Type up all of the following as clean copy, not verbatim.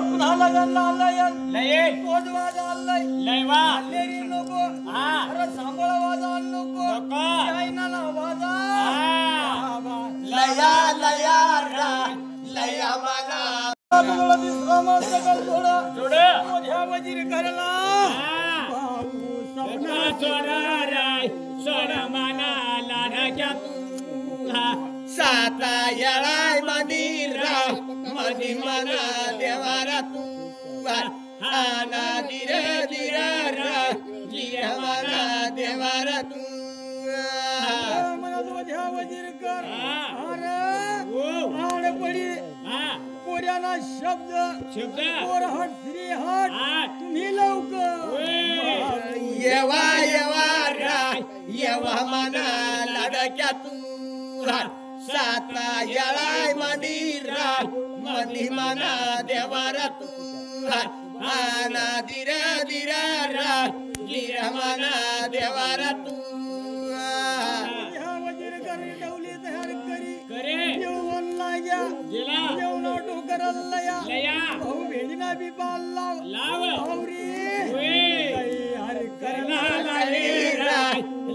पुन्हा लग्न आलंय लय तोच वाजा आलंय लयवा लेरी नको हा अरे सांभाळ वाजा नको नको जाईनाला वाजा लया लया रा लया मला तुला विश्राम सकल थोडा जोड मोठ्या वजीर करला साता येळाय मंदिरा मधी मना देवारा तू आना दिर दिर जिर मना देवारा तू मनात मोठ्या वजीर कर अरे आड पडी पोऱ्याना शब्द पोरहट श्रीहट तुम्ही लवकर येवा येवा राय येवा मना लडक्या तू साता येळाय मंदिरा मधी मना देवारा तू आना दिर दिर जिर मना देवारा तू वजीर करी डवली तयार करी जेवण लाग्या जेवण डोकरला या भाऊ भेंडीना बी बाल लाव भाऊरी हर करना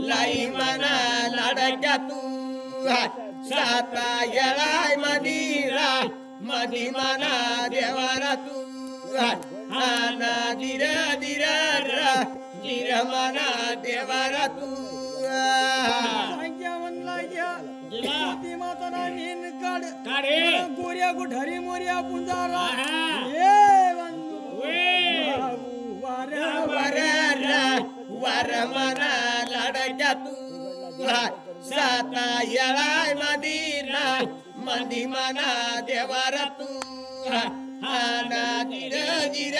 लाई मना लडक्या तू साता येळाय मंदिरा मधी मना देवारा तू आना दिर दिर जिर मना देवारा तू ती माताना नेन काढे गोऱ्या गुढारी मोऱ्या पुंजारा वार मना लडक्या तू साता येळाय मंदिरा मधी मना देवारा तू आना जिर जिर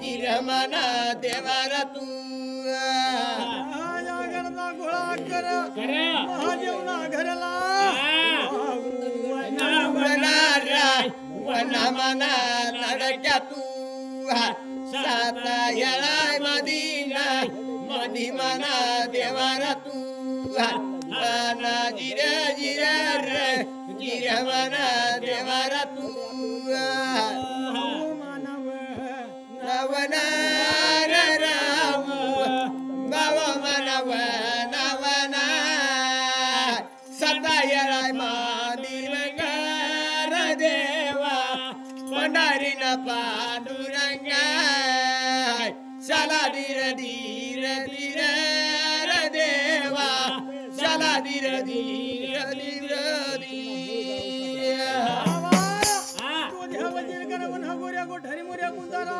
जिर मना देवारा तू गोळा कर महादेवना घरला वना मना लडक्या तू साता येळाय मंदिरा मधी मना देवारा तू आना जिर जिर जिर मना देवारा तू नवना राव गाव मनव नवना सता येळाय मंदिर गार देवा पंढरीन पांडुरंग चला धीर धीर धीर देवा चला धीर धीर धीर गोऱ्या गोठारी मोऱ्या गुंजारा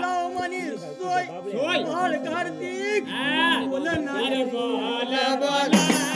लाव मानी सोय भाळ कार्तिक बोल ना रे बोल बोल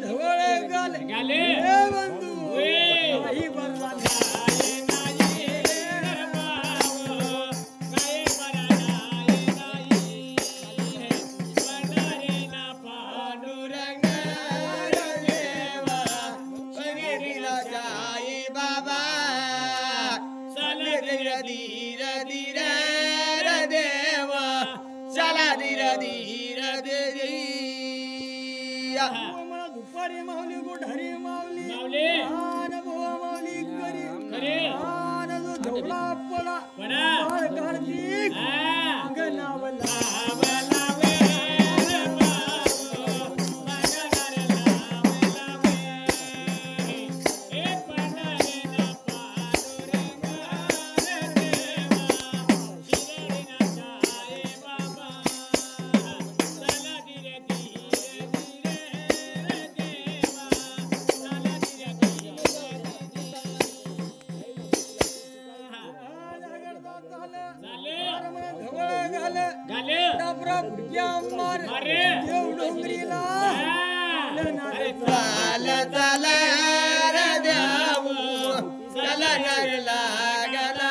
धवळ गाले बंधू काही बरला बाबा चल धीर धीर देवा चला धीर धीर दुपारी माऊली गुढारी माऊली आन भुवा माऊली करी आन जो धवला पडा बाळ कार्तिक अंगणावला डोंगरीला चला चला रे देऊ चला नर लागला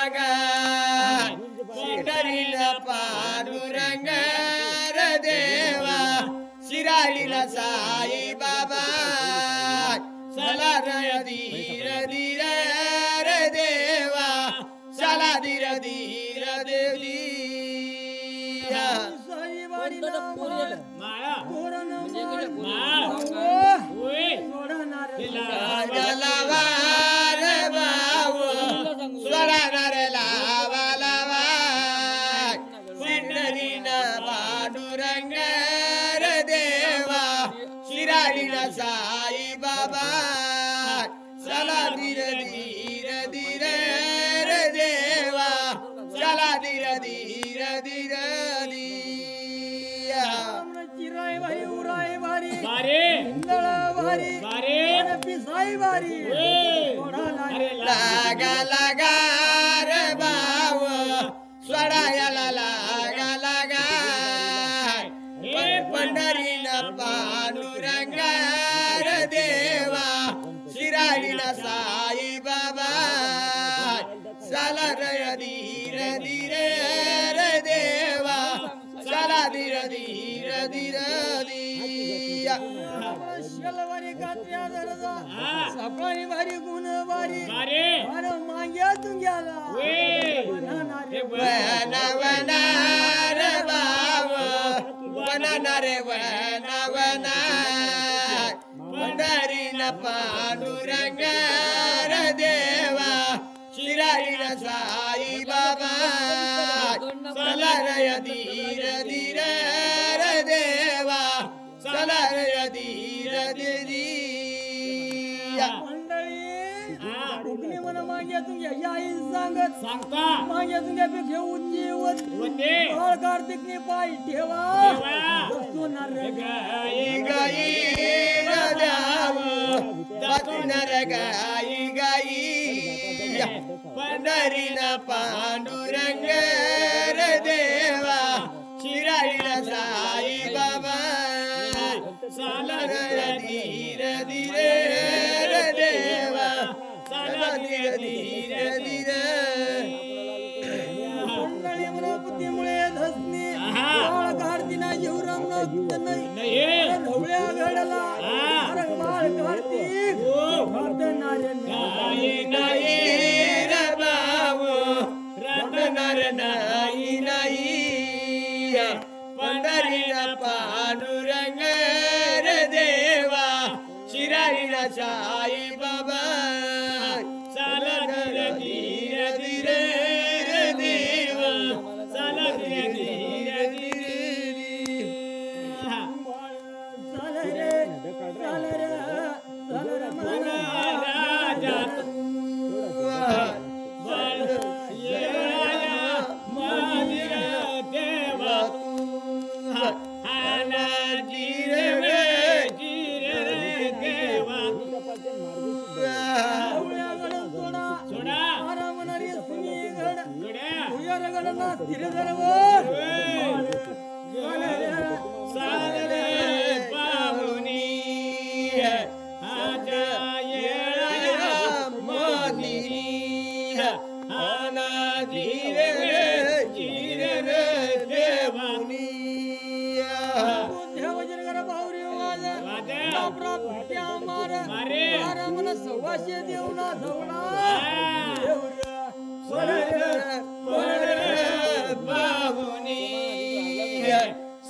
माळा तोरण माळ माळ भाऊ होय सोडणार लावा रे भाऊ सोडणार लावा लावा पंढरीनं पांडुरंग रे देवा शिराडीनं साई बाबा चला धीर धीर धीर रे देवा चला धीर धीर धीर चिराय भारी उराय भारी बारे इंदळ भारी बारे पिसाई भारी होय. सोडायला अरे लागा लागा रे भाऊ सोडायला लागा लागा पंढरीनं पांडुरंग रे देवा शिराडीला साई बाबा चला रे धीर धीर रे देवा चला धीर धीर धीर शलवारी कात्या दरजा हा. सपळी भारी गुण भारी बारे अरे मांग्या तुंग्याला होय. वनानारे वन वन रे भाव वन रे वन वन पंढरीनं पांडुरंग रे देवा शिराडीनं साई बाबा चला रे धीर धीर रे देवा चला रे धीर धीर मंडळी हा. उगली मन मांग्या तुंग्या या सांगत सांगता मांग्या तुंग्या पेक्षा उंचीवत होते बाळ कार्तिकने पाय ठेवा ठेवा. सोनार रे गाई गाई राजाव दातुनर गाई गाई पंढरीनं पांडुरंग रे देवा शिराडीला साई बाबा साला धीर धीर रे देवा साला धीर धीर धीर मंडळी मन बुद्धीमुळे धसणे आहा. बाळ कार्तिना जीवरंग नाही नाही ढवळ्या घडला हा. अरे बाळ कार्तिक हो. घडणारे नाही नाही रे बाबू रत्नार नाही नाही पंढरीला पांडुरंग रे देवा शिराडीला साई बाबा साला धीर धीर धीर रे देवा साला धीर धीर धीर हा. चाल रे चाल रे चाल रे राजा बाळ येळाया मंदिर देवा हाना धीर रे देवा ढवळ्या घड सोडा सोडा आरामणारी सुनी घड गड्या उयर घडला स्थिर धरवर सारे पाहुनी आजा येळाया मोदी हाना धीर देवा वजनगर भावरी वाजा वाजा. प्राप्त्या मार मारे. आरामन सव्वाशे देवना धवळा हा. बाहुनी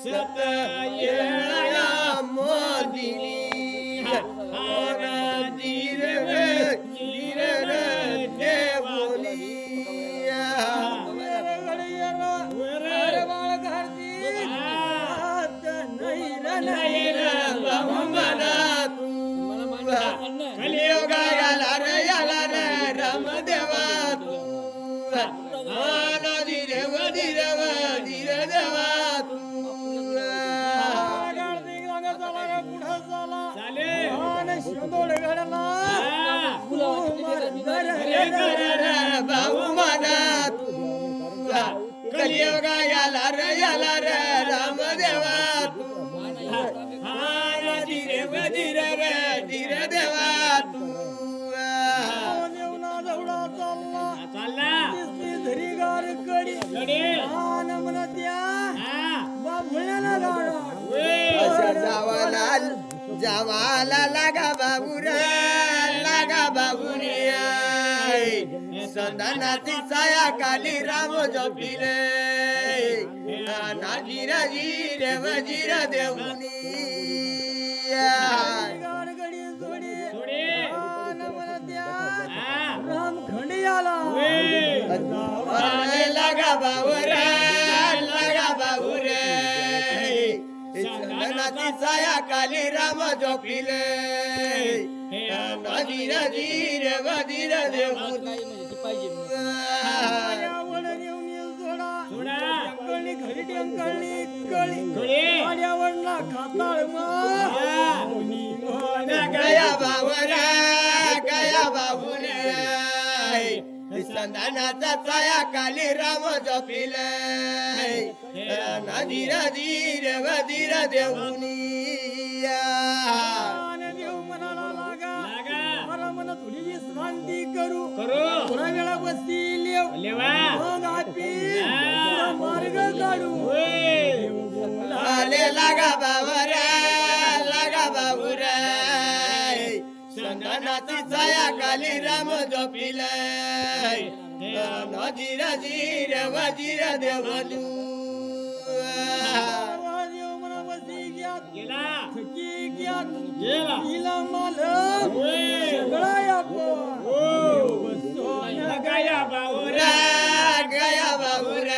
सत येळा मोदिनी हाना धीर देवनी अरे बाळ घालती हात नाही रे नाही रे बहुमना कलियुगा याला रे रामदेवा तू धीर देवा तू घालती गाणं झाला रे पुढं झाला चाले आणि शिंदोड घडला बहुमना कलियुगा याला रे रामदेवा तू धीर देवा तू देवना धवळा चालला चालला दिसली धरी गार कडी गडे आन म्हणत्या हा बाभुळ्याला गाडा अशा जावाला लागा बाबुरा लागा बाबुनिया संधानाची छाया खाली राम झोपिले नाजीरा जीरे वजीरा देवनी गाडगडी जोडी सोडे आन म्हणत्या हा राम खंडियाला लगा बाबुरे लगा बाबुरे संधानाची छाया खाली राम झोपिले नाजीरा जीरे वजीरा देवनी पाण्यावर नेऊन जोडा सोडा अंकळणी घरी अंकळणी कळी सोडे पाण्यावर ना खाताळ गया बाबुरे गया बाबुरे संधानाचा छाया खाली राम झोपिले नाजीरा जीरे वजीरा देवनी देव मनाला लागा लागा मला मन थोडी विश्रांती करू करू थोडा वेळा बसती लेव लेवा मग आपी हा. मार्ग काढू आले लागा बाबुरे लागा बाबुरे संधानाची छाया खाली राम झोपिले नाजीरा जीरे वजीरा देवनी देव मना बसी घ्या गेला थकी घ्या गेला तिला मालक सगळा गया बाबुरा गया बाबुरे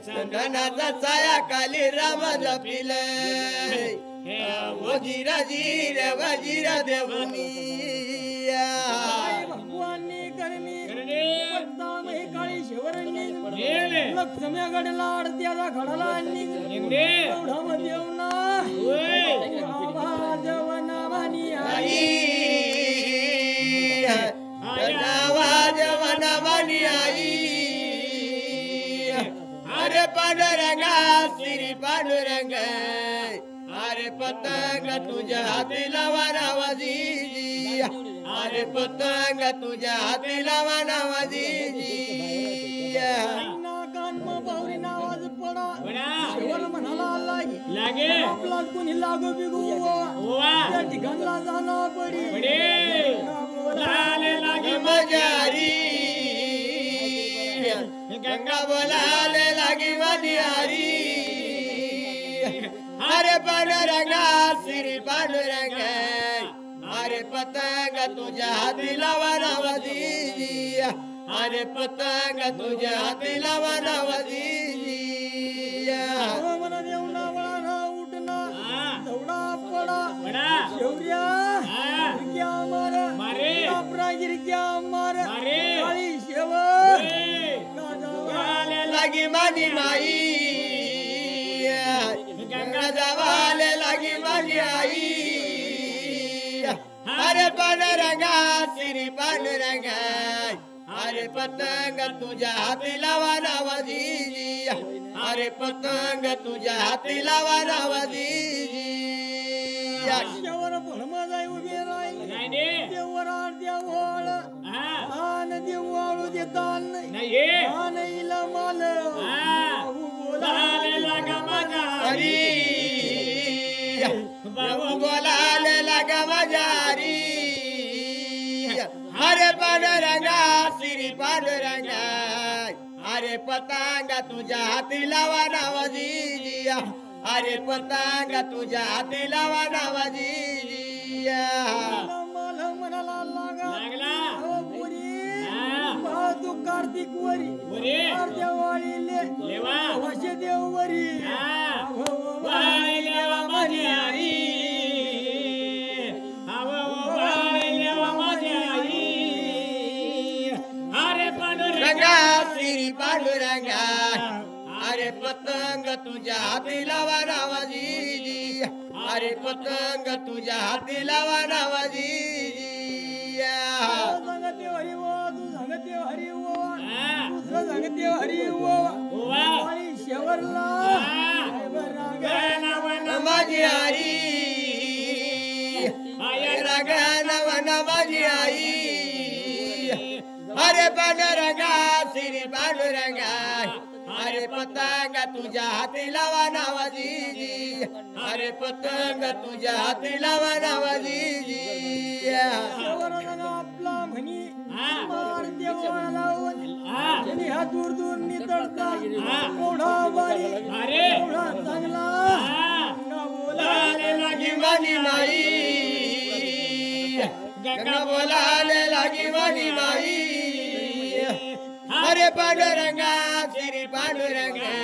संधानाचा छाया खाली राम झोपिले वजीरा जीरे वजीरा देवनी भगवाननी करणी करणे पद्मामही काळी शिवरणी गेले लक्ष्म्याकडे लाड त्याला घडाला आणि निघणे एवढा देवना होय जवना मानी आई नावाजवना मानी आई अरे पांडुरंगा श्री पांडुरंग अरे पतंग तुझ्या हाती लावाना वाजीजी अरे पतंग तुझ्या हाती लावाना वाजीजी कानमा बावरी नावाज पडा बडा शिवर म्हणाला लागी लागे आपला कोणी लागू बिगू ओवा त्या ठिकाणला जाणं पडी बडे लाले लागे मजारी गंगा बोलाले लागी मनियारी अरे पांडुरंगा श्री पांडुरंग अरे पतंग तुझ्या हाती लावाना वाजीजी अरे पतंग तुझ्या हाती लावाना वाजीजी मला देवना वळा उठना हा दौडा पडा बडा शेवऱ्या हा गिरक्या मार मारे आपरा गिरक्या मार मारे काळी शेवर होय लाले लागी माझी माई गंगा जावाले लागी माझी आई अरे पांडुरंगा श्री पांडुरंग अरे पतंग तुझ्या हाती लावाना वाजीजी अरे पतंग तुझ्या हाती लावाना वाजीजी शेवर भडमा जाय उभे राहिले नाही ने देवर देवळ हा आन देवाळू देतान नाही आन इला माल हा लाले लागा माझा हरी बाबू बोलाले लागा मजारी अरे पांडुरंगा श्री पांडुरंगा अरे पतंग तुझ्या हाती लावाना वाजीजी अरे पतंग तुझ्या हाती लावाना वाजीजी माल म्हणाला लागा लागला हो पुरी हा तू कार्तिक वरी वरी देवाळी लेवा वशे देव वरी हा वाई लेवा माझी आई हवा वाई लेवा माझी आई अरे पांडुरंगा रंगा श्री पांडुरंगा अरे पतंग तुझ्या हाती लावाना वाजीजी अरे पतंग तुझ्या हाती लावाना वाजीजी सांगते हरी वो तू सांगते हरी वो हा दुसरं सांगते हरी वो ओवा आणि शेवरला माझी आई रागन माझी आई अरे पांडुरंगा श्री पांडुरंगा अरे पतंग तुझ्या हाती लावा नावाजी अरे पतंग तुझ्या हाती लावा नावाजी आपला म्हणी मार देवाला लावून त्यांनी हा दूर दूर नितळता कोढा बारी कोढा चांगला गंगा बोलाले लागी माझी माई गंगा बोलाले लागी माझी माई अरे पांडुरंगा श्री पांडुरंगा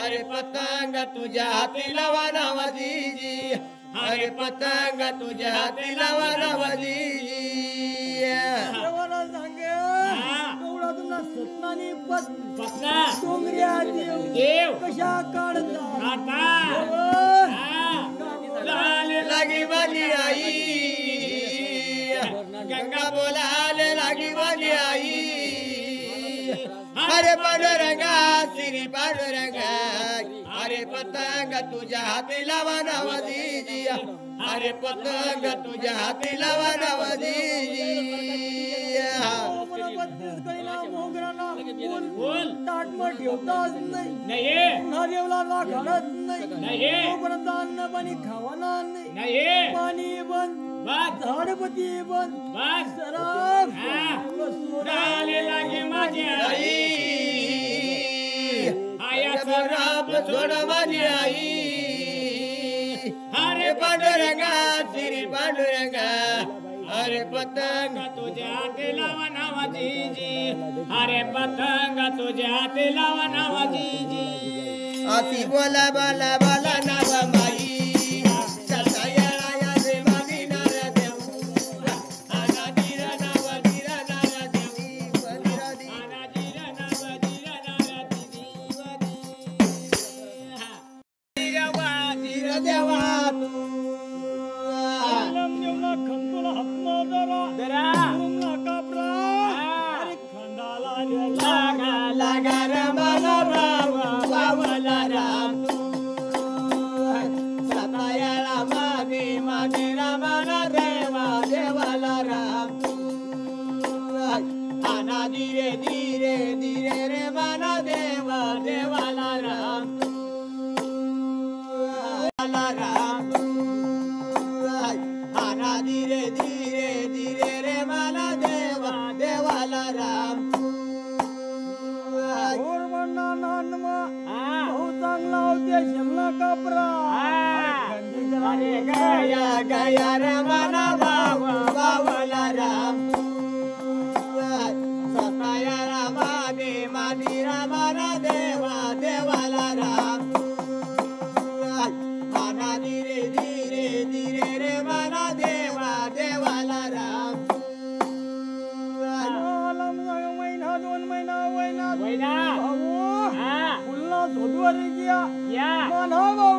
अरे पतंग तुझ्या हाती लावा नावाजी अरे पतंग तुझ्या हाती लावा नावाजी देवाला सांगे कवडा तुला सत्नानी पत्ना डोंगऱ्या देव कशा काढता लागी माझी आई गंगा बोलाले लागी माझी आई अरे पांडुरंगा श्री पांडुरंगा अरे पतंग तुझ्या हाती लावा नावाजी अरे पतंग तुझ्या हाती लावा नावाजी ताटमट ठेवताच नाही देवला घडत नाही अन्न पाणी खावाना नाही पाणी बंद झाडपती बंद सराफ लागे माझी आई सराफ सोड माझी आई अरे पांडुरंगा श्री पांडुरंगा अरे पतंग तुझ्या हाती लावा नावाजी अरे पतंग तुझ्या हाती लावा नावाजी अति बोला बोला बोला नावा माई धीरे धीरे धीरे रे माना देवा देवाला राम राम आना धीरे धीरे धीरे रे माना देवा देवाला राम बहुत चांगला होते शिमला कापरा गया गया रे माना बाबा बाबाला राम मानी रामाना देवा देवाला राम माना धीरे धीरे धीरे रे माना देवा देवाला राम महिना 2 महिना पुन्हा झोडवर या माना भाऊ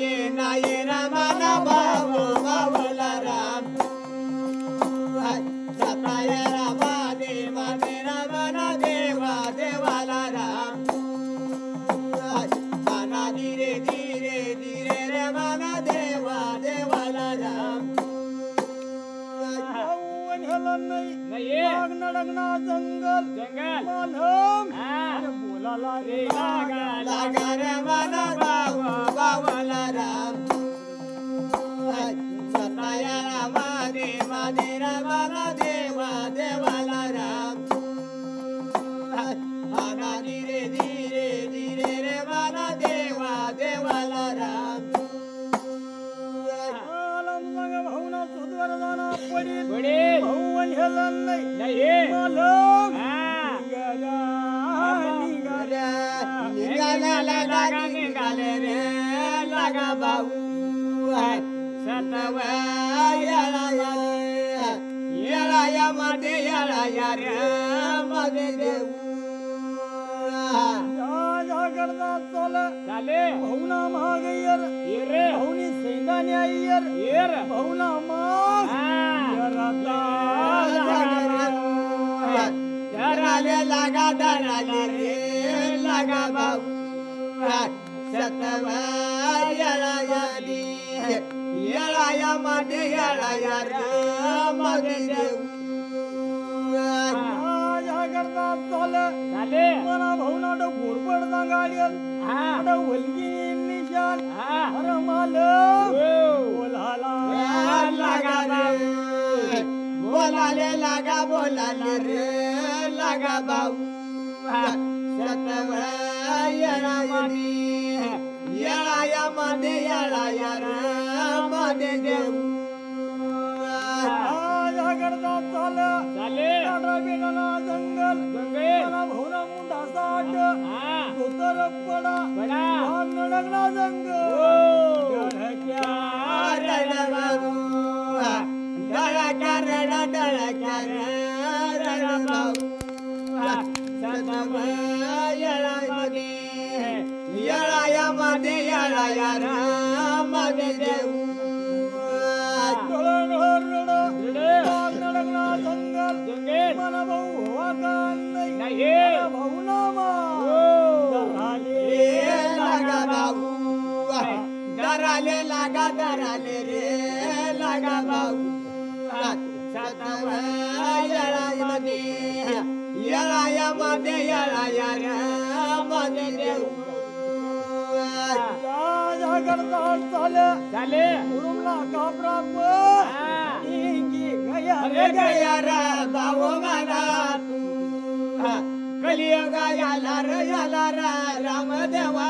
ये नाये रामाना भाऊ बाबाला राम सताया रामा माने रामाना देवा देवाला राम माना धीरे धीरे धीरे रे माना देवा देवाला राम नडगना जंगल मालम बोलाला रे लागा रे माना बाबा बाबाला राम सताया रामा दे माने रामाला देवा देवाला राम माना धीरे धीरे धीरे रे माना देवा देवाला राम भाऊना सुद्वर जाना पडील भाऊ हेलन नाही मालम निघाले रे लागा भाऊ सतवा या मध्ये या रे मध्ये देऊ करता चाले भाऊना महाग येर भाऊनी सैदानी येर भाऊना माग धराले लागा धराले रे लागा भाऊ सतवा या मध्ये या रे मध्ये देऊ करता चाले अरे घोरपड सांगाडेल अरे वलगी निशान अरे माल बोलाला लागा रे बोलाले लागा बोलाले रे लागा भाऊ सतवळायरामनी येळायामध्ये येळायारामध्ये देऊ करता चाले बेडाला जंगल मला भोवरा मुंडा साठ धोतर पडा नडगला जंगल डळक्या रडा डळक्या रडा भाऊ येळामध्ये येळायामध्ये येळायारामध्ये देऊ मला भाऊ हवा का नाही भाऊ नामा लागा भाऊ दराले लागा दराले रे लागा भाऊ येळामध्ये येळायामध्ये येळायामध्ये देऊ चाले मुरुमला कापरा गया रा भाऊ म्हणा कलियुगा याला रा रामदेवा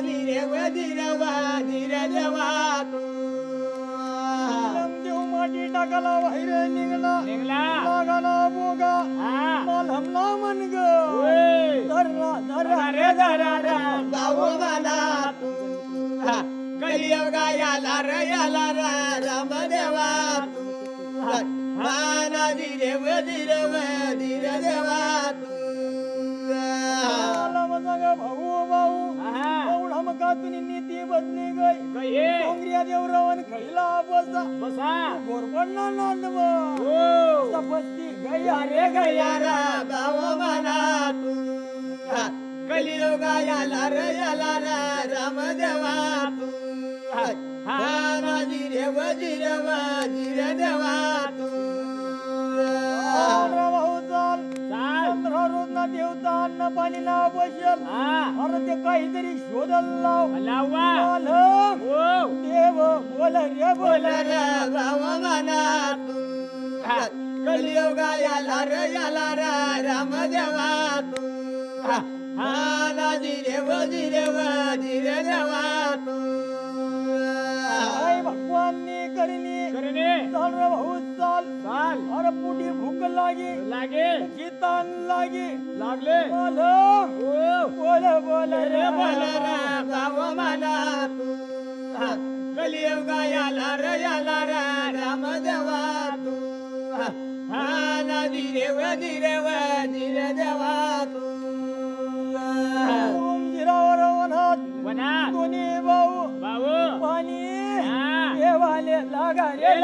धीरे व धीरे देवा देव माटी टाकाला बाहेर निघला लागाला बोगा हमला मन ग धरा भाऊ म्हणा कलियुगा याला रा रामदेवा धीरे व धीरे देवा भाऊ भाऊ एवढा मका तुम्ही नीती बदली गई डोंगरिया देवरावन खळीला बसा गोरपडना नांद तपस्ती गया रे गया रा भाऊ म्हणा कलियुगा याला रा रामदेवा धीरे व धीरे देवा चंद्रावरून देवता अन्न पाणीला बसेल अरे ते काहीतरी शोधल देव बोल रे बोल रे भाऊ म्हणा कलियुगा याला रा रामदेवा धीरे व धीरे देवा भगवाननी करणी चाल रे भाऊ चाल अरे पुढी भूक लागे गीतान लागले बोल रे भाऊ म्हणा कलियुगा याला रा रामदेवा धीरे व धीरे देवा वनात दोन्ही भाऊ पाणी देवाले लागा रे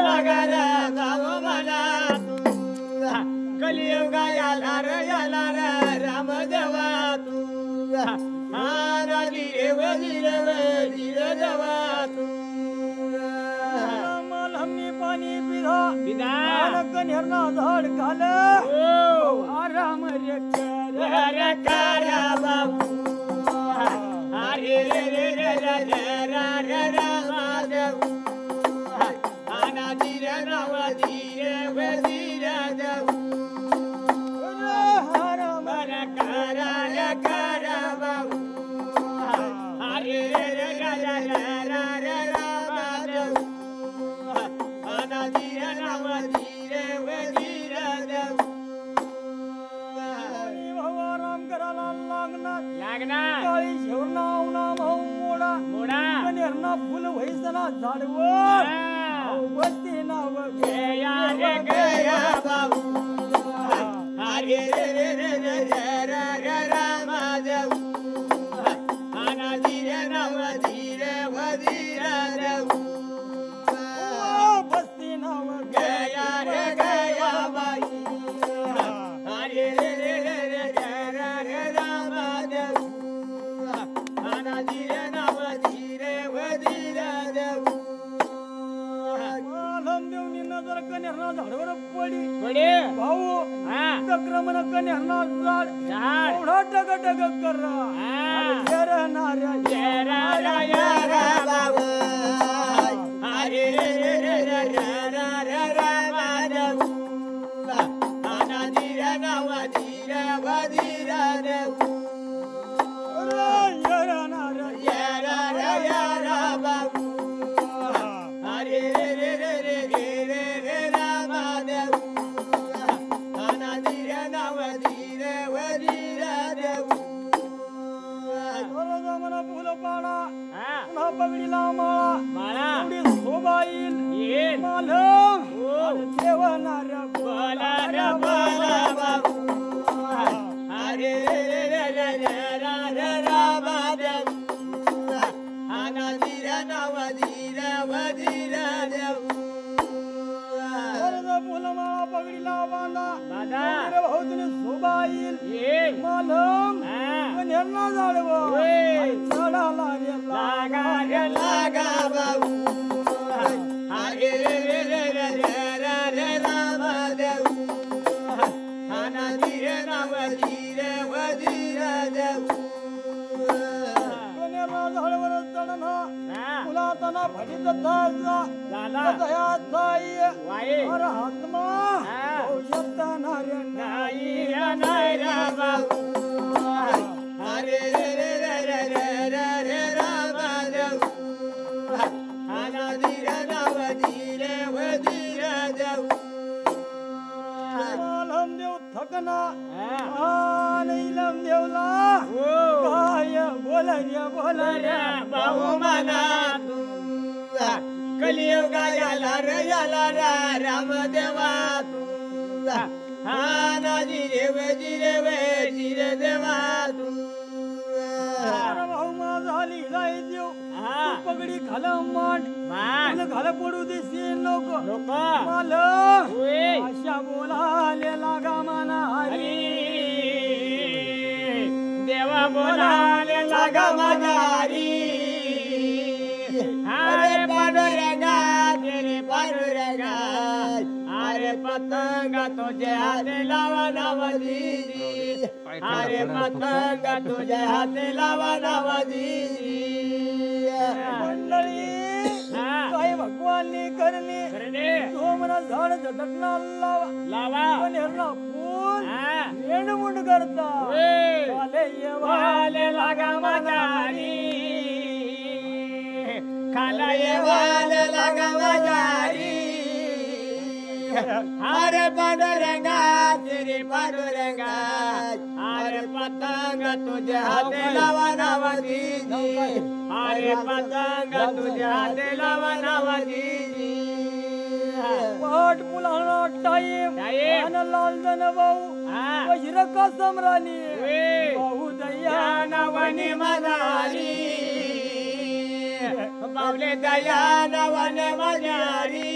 भाऊ म्हणा कलियुगा याला रा रामदेवा धीरे व धीरे देवा हमनी पाणी पिधा कन्हरना झाड खाल आराम रे कर बाबू हरे रे देऊ आना धीरे नव धीरे व धीरे देऊ कर बाबू हरे रे देऊ आना धीरे नव धीरे व धीरे देऊ आराम करायला लागणार काळी शेवनाव ना भाऊ मोडा कन्हरना फुल व्हायसना झाडवर वस्ती नाव गया बाबू हरे रे राम देऊ आना धीरे नव धीरे व धीरे देऊ वस्ती नाव गया बाई हरे राम देऊ आना धीरे नव धीरे व धीरे देऊ देवनी नजर कन्हरना झाडवर पडी भाऊ क्रमन कन्या झाड एवढा टग टग कर नाऱ्या हरे रे रे रे रे रे रे रे माधव अनाधीरा नवधीरा वधीरा देव हरे रे रे रे रे रे रे रे रामदेव अनाधीरा नवधीरा वधीरा देव मला फुलं पाडा पुन्हा पगडीला माळा एवढी शोभा येईल मालम देवनाऱ्या बोला रे बोला बाबू हरे रे रे रे रे रे रे रामदेव अनाधीरा नवधीरा वधीरा देव फुलं माळा पगडीला बांधा भाऊतने शोभा येईल मालम कन्यांना जाळव चढाला रे लागा रे लागा बाबू हरे रे रे रे रे रे रे रे रामदेव अनाधीरा नवधीरा वधीरा देव कन्याला झाडवर चढणा फुलातना भटीत झाला ताई अर हातमा येताना रे नाही नाही रे बाबू हरे रे रे रे रे रे रे रे रामदेव अनाधीरा नवधीरा वधीरा देव मालम देव थकना इलम देवला काय बोल रे भाऊ म्हणा तू कलियुगाला रे याला रामदेवा तू हा ना जिरे जिरे देवा तू भाऊ मा झाली जाई देव पगडी खाल मांड घाल पडू देशी लोक माल अशा बोलाले लागा मना हरी देवा बोलाले लागा मनारी अरे पांडुरंगा तेरे पांडुरंगा अरे पतंगा तुझे हाते लावा नवदीजी अरे पतंगा तुझे हाते लावा नवदीजी मंडळी काय भगवाननी करणे तो मला झाड झटकना लावा कन्याला फूल येण मुंड करता वाले लागा मजारी खाला ये वाले लागा मजारी अरे पांडुरंगा तेरे पांडुरंगा अरे पतंग तुझे हाते लावा नवदीजी अरे पतंग तुझे हाते लावा नवदीजी पाठ पुलाना टाईम लाल जन भाऊ वज्र का समराली भाऊ दया नवनी मजारी बावले दया नवन मजारी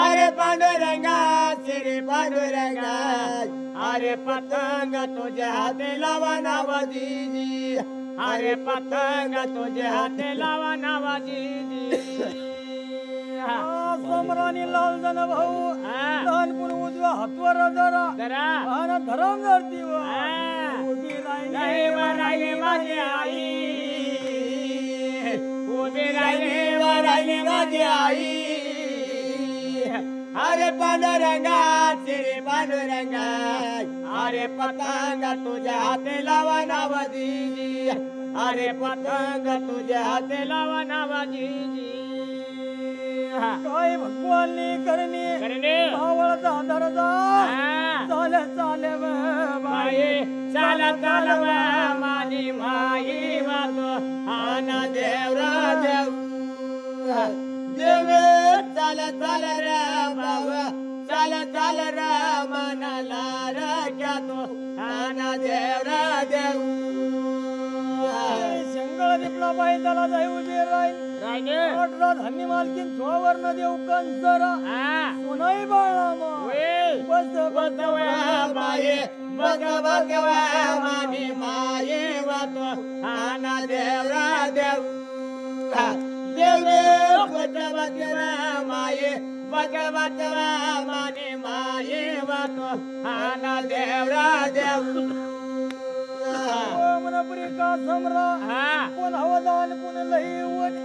अरे पांडुरंगा श्री पांडुरंगा अरे पतंग तुझे हाते लावा नवदीजी अरे पतंग तुझे हाते लावा नवदीजी समरानी लाल जन भाऊ लहानपण उजव्या हातवर जरा आणि धरम धरती उभी राहिली माझी आई उभी राहिली माझी आई अरे पांडुरंगा श्री पांडुरंगा अरे पतंग तुझ्या हाते लावा नवदीजी अरे पतंग तुझ्या हाते लावा नवदीजी काय भगवाननी करणे आवळता दरजा चाले चाले बाई चाल चाल माझी माई वातो आना देवरा देव देव चाल चाल रे बाबा चाल चाल रे मनाला रे क्या तो आना देवरा देव शंकर दिपला बाई त्याला जाऊ दे राय धान्य मालकीन सोवर न देऊ कंसरा सोनाई बाळा बस माये बग बगवा मानी माये वातो आना देवरा देव देव बग बगवा माये बग बगवा मानी माये वा वातो आना देवरा देव मनपुरी का समरा हा कोण हवादान कोण लई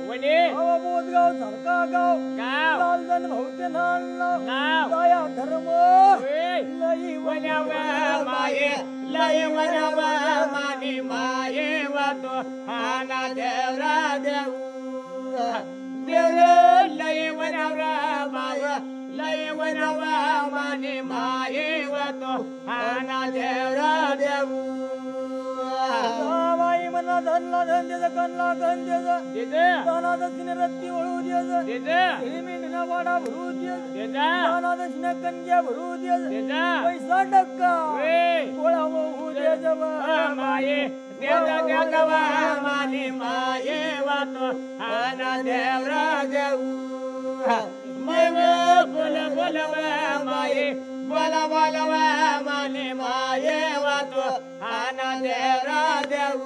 वने हवा बोधगाव झरका गाव गाव लालजन भवते नाव नाव दया धर्म होय लई वनव माये लय वनव माने माये वातो आना देवरा देव देव लय वनव माय लय वनव माने माये वातो आना देवरा देव बाई मना धनला धन देज कनला कन देज देजा दाना दक्षिण रत्ती वळू देज देजा मेंढीना वाडा भरू देज देजा दाना दक्षिण कनग्या भरू देज देजा पैसा टक्का वे गोळा होऊ देज माये देजा देवा माने माये वातो आना देवरा देव माये बोल बोल माये बोला बोला माने माये वातो आना देवरा देव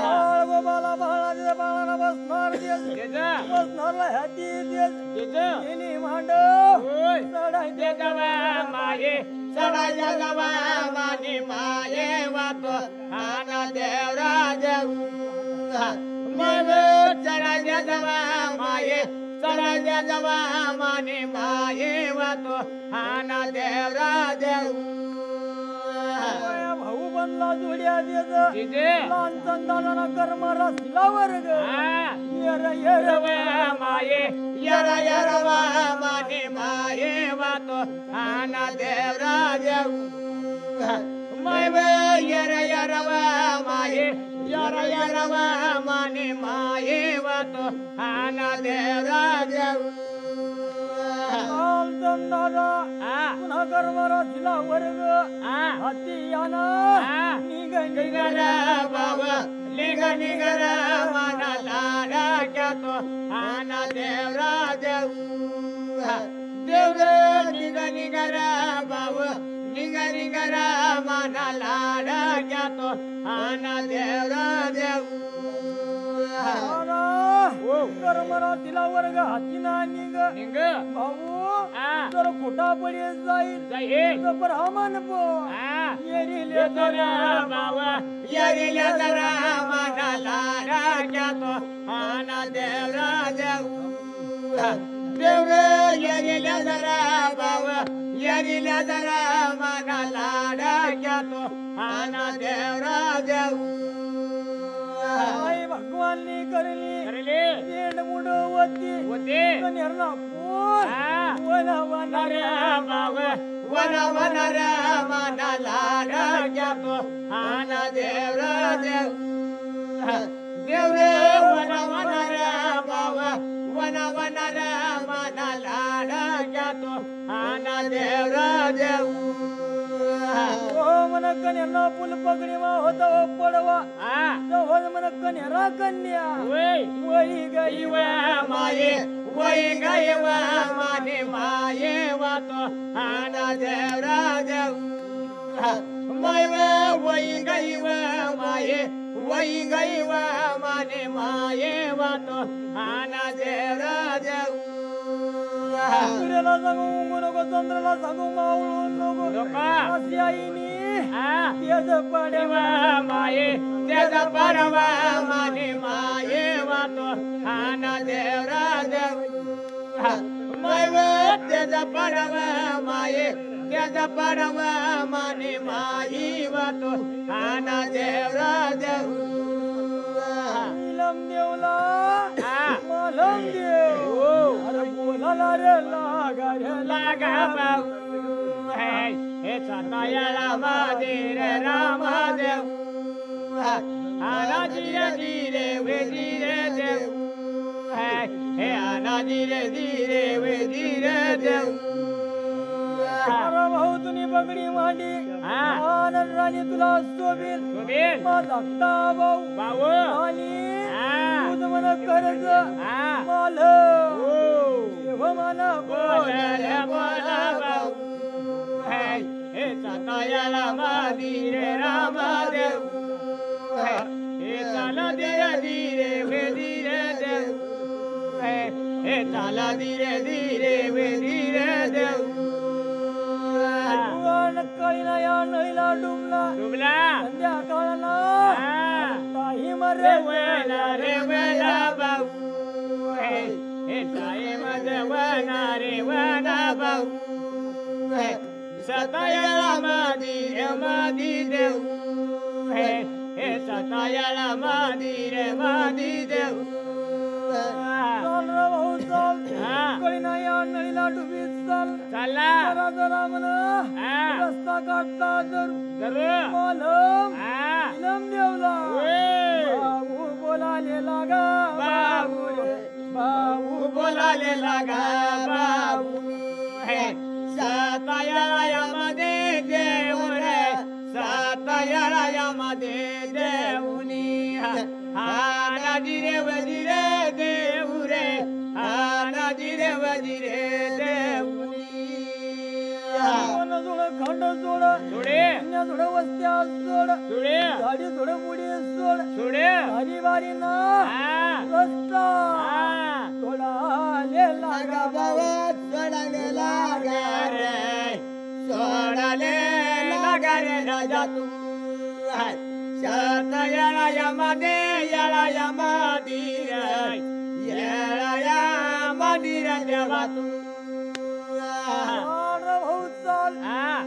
बाळ गोबाला बाळा देज बाळाला बसणार देज देजा बसणारला हाती देज देजा येणी मांड होय चढाई देज देवा माये सडा जगवा माने माये वातो आना देवरा देव माये सडा जगवा माये सडा जगवा माने माये वातो आना देवरा देव भाऊ बनला जोड्या देज दिदे लहान चंदाना कर्म रसला वर्ग आ येर येर माये यरा यरवा माने माये वातो आना देवरा देव माये यरा यरवा माये यरा यरवा माने माये वातो आना देवरा देव लाल चंदाना आ पुन्हा कर्म रसला वर्ग आ हाती याना आ निघ निगर बाबा निगर माना लाडा क्यातो आना देवरा देव देव निगर बाबा निगर माना लाडा क्यातो आना देवरा देव कर्मरा तिला वर्ग हातीना निघ निग भाऊ आ तर खोटा पडे जाईल जाईल तर हमान पो आ येरी लेतरा बाबा यारी लेतरा माना लाडा क्यातो आना देवरा देव देव यारी लेतरा बाबा यारी लेतरा माना लाडा क्यातो आना देवरा देव आई भगवाननी करली करले येड मुडवती होते कन्हरना पोर आ वना वना रे बाबा वन रे माना लाडा क्यातो आना देवरा देव देव रे वन रे बाबा वन रे माना लाडा क्यातो आना देवरा देव ओ मन कन्हरना फुल पगडी मा होता पडवा आ तो मन कन्हरा कन्या वै वही गई इव माये वै गयव माने माये वातो आना देवरा देव माय वै गयव माये वै गयव माने माये वातो आना देवरा देव सूर्याला सांगू नको चंद्राला सांगू मावळू नको लोका अशी आईनी आ तेज देव पडवा माये तेज परवा माने माये वातो आना देवरा देव माय तेज परवा माये तेज परवा माने माई वातो आना देवरा देव नीलम देवला आ मलम देव ओ अरे बोलाला रे लागा रे लागा बाऊ हे सतायाला मादेर रामदेव आना धीरे वे धीरे देव हे आना धीरे वे धीरे देव अरे भाऊ तुनी पगडी मांडी हा. आनंद राणी तुला शोभेल शोभेल. माझा धाकटा भाऊ भाऊ आणि हा. तुझं मन कर्ज हा. माल ओ देव माना बोलाले बोला भाऊ हे सतायाला मादीर रामदेव हे चाला धीरे वे धीरे देव हे चाला धीरे वे धीरे देव कळीना या नळीला डुबला डुबला संध्याकाळला हा. ताही रे मरे वना भाऊ हे ताई मध्ये वना भाऊ सतायाला मादी देऊ हे सतायाला मादी देऊ चाल रे भाऊ चाल हा. कळीना या नळीला डुबी चाल चालला जरा जरा म्हणा हा. रस्ता काढता जरूर मालम हा. इलम देवला ओय. बाबू बोलाले लागा बाबू रे. बाबू बोलाले लागा बाबू हे सातायामध्ये देऊ रे सातायामध्ये देऊनी हा नदी रे देऊ रे हा नदी रे देऊनी कोण जोड खंड जोड सोडे अन्य जोड वस्त्या जोड सोडे गाडी जोड बुडी जोड सोडे हरी बारी ना हा. रस्ता हा. सोडाले लागा बाबा सोडाले लागा रे सोडाले लागा रे राजा तू याळायामध्ये रे देवा तू भाऊ चाल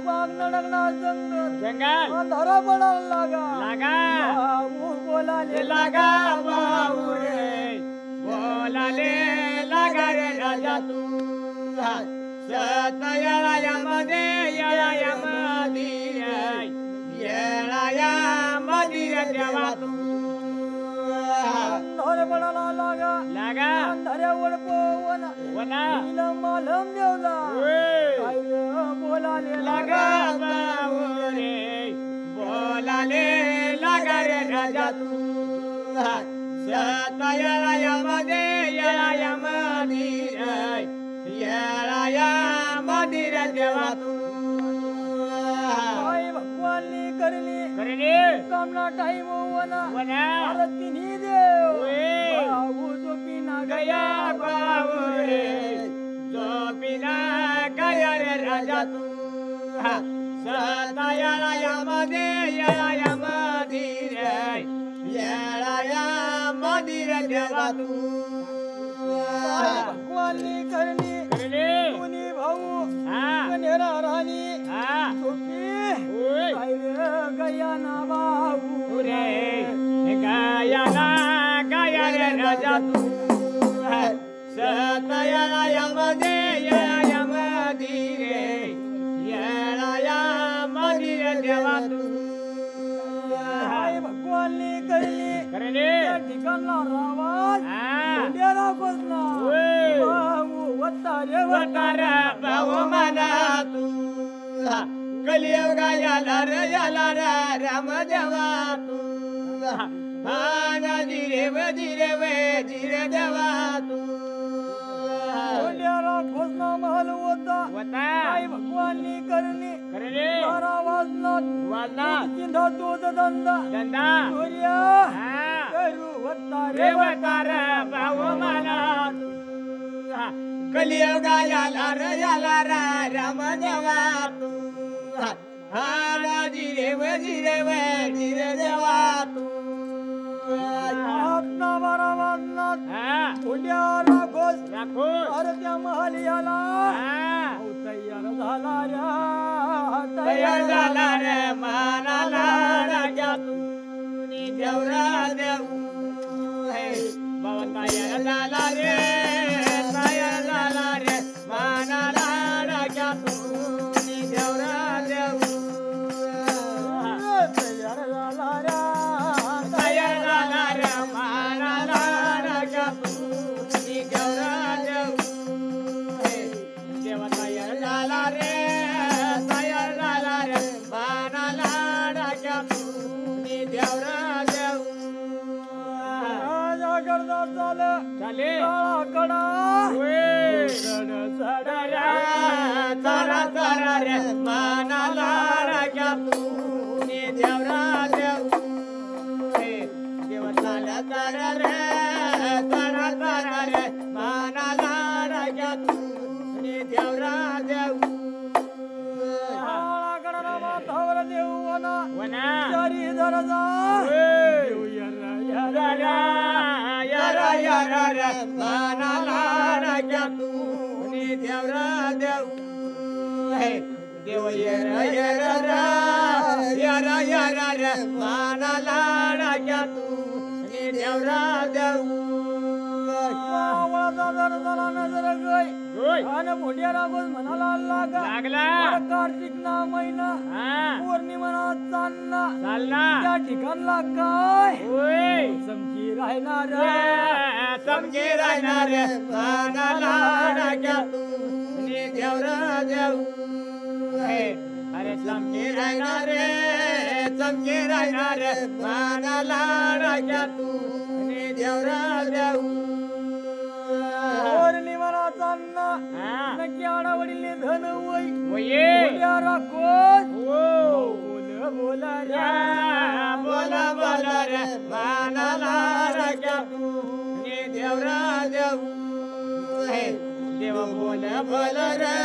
वागणं डगना जंगल जंगल अंधारा पडायला लागा लागा बाबू बोलाले लागा बाबू रे बोलाले लागा रे राजा तू सतयाळायामध्ये रे देवा तू अंधारे पडायला लागा लागा अंधाऱ्यावर पोवना वना इलम मालम देवला ओय. काय बोलाले लागा लागा बाबू रे बोलाले लागा रे राजा तू सतयाळायामध्ये रे देवा तू काय भगवाननी करली करणे कामना टाईम वना वना आरतीनी देव ओय. बाबू झोपीना गया बाबू रे झोपीना गया रे राजा तू सतायाळायामध्ये रे देवा तू काय भगवाननी करली करणे कोणी भाऊ हा कन्हेरा राणी हा झोपी ओय. काय गया ना बाबू रे गाया रे राजा तू सतायाळायामध्ये रे देवा तू काय भगवाननी करली करणे त्या ठिकाणला रावाज हा डेरा बसला ओय. बाबू वतारे वतारा भाऊ म्हणा तू कलियुग याला रे राम देवा तू हा धीरे देवा तू डेरा घोषणा महल होता वता काय भगवाननी करली करणे 12 वाजला वाजना चिंधा दूध धंदा धंदा सूर्य हा करू वतारे रे वतारा भाऊ म्हणा तू कलियुग याला रे राम देवा तू हा धीरे देवा तू आत्मा 12 वाजला हा उड्याला घोष राखो अरे त्या महल याला हा तयार झाला रे तयार झाला रे मानाला राजा तू देवरा देऊ हे बाबा तयार झाला रे मानाला राजा तू देवरा देऊ तयार झाला रे तयार झाला रे मानाला राजा तू देवरा देऊ देवा तयार झाला रे मानाला राजा तू देवरा देऊ राजा करता झालं चाले काळा कडा ओय. चढ रे मानाला राजा तू देवरा देऊ देवा चाला रे मानाला राजा तू देवरा देऊ काळा कडा जरा जा देव यारा यारा यारा यारा मानाला क्या तू देवरा देव देव यारा यारा यारा यारा मानाला क्या तू देवरा देव आणि मोठ्या रागोज म्हणाला लागला कार्तिक ना महिना पौर्णिमा चालना त्या ठिकाणला काय समकी राहणार क्या तू देवरा देव अरे समकी राहणार मानाला क्या तू देवरा देव पौर्णिमा चालना नक्की आडावडील धन वय राखोज बोला बोला रे मानाला क्या तू देवरा देव देव बोल रे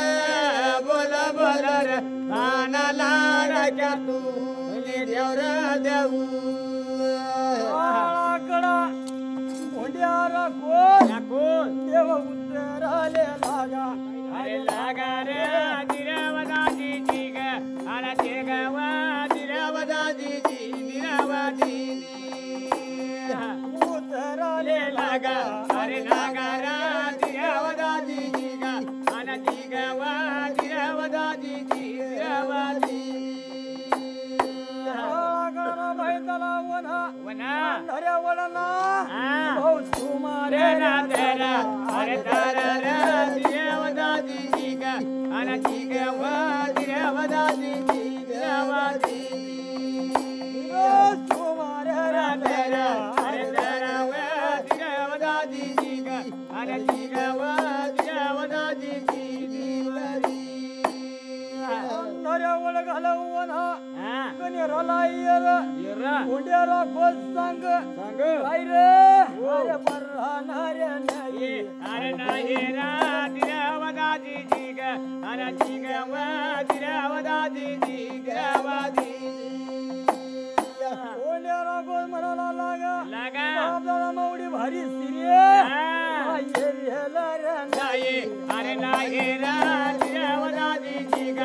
मानाला क्या तू देवरा देव मोठ्या राखोज देव उतराले लागा अरे लागा रे दिरावदाजी जी ग अरे ते गवा दिरावदाजी जी दिरावदी उतराले लागा अरे लागा रे दिरावदाजी जी ग अरे ती गवा दिरावदाजी जी दिरावदी वना धर्या वडना भाऊ सुमारे तेरा अरे तारा रे दिरावदाजी जी ग अरे ती गवा दिरावदाजी जी दिरावदी सुमारे तेरा अरे तारा वे दिरावदाजी जी ग अरे ती गवा दिरावदाजी जी दिरावदी धर्या वड घालवना कनेराला येर मोठ्या राखोज सांग काय रे अरे बरहाणाऱ्या नाही अरे नाही रा दिरावदाजी जी ग अरे ती गवा दिरावदाजी जी दिरावदी मोठ्या राखोज म्हणाला लागा आपल्याला मावडी भारी सिरिये नाही अरे नाही रा दिरावदाजी जी ग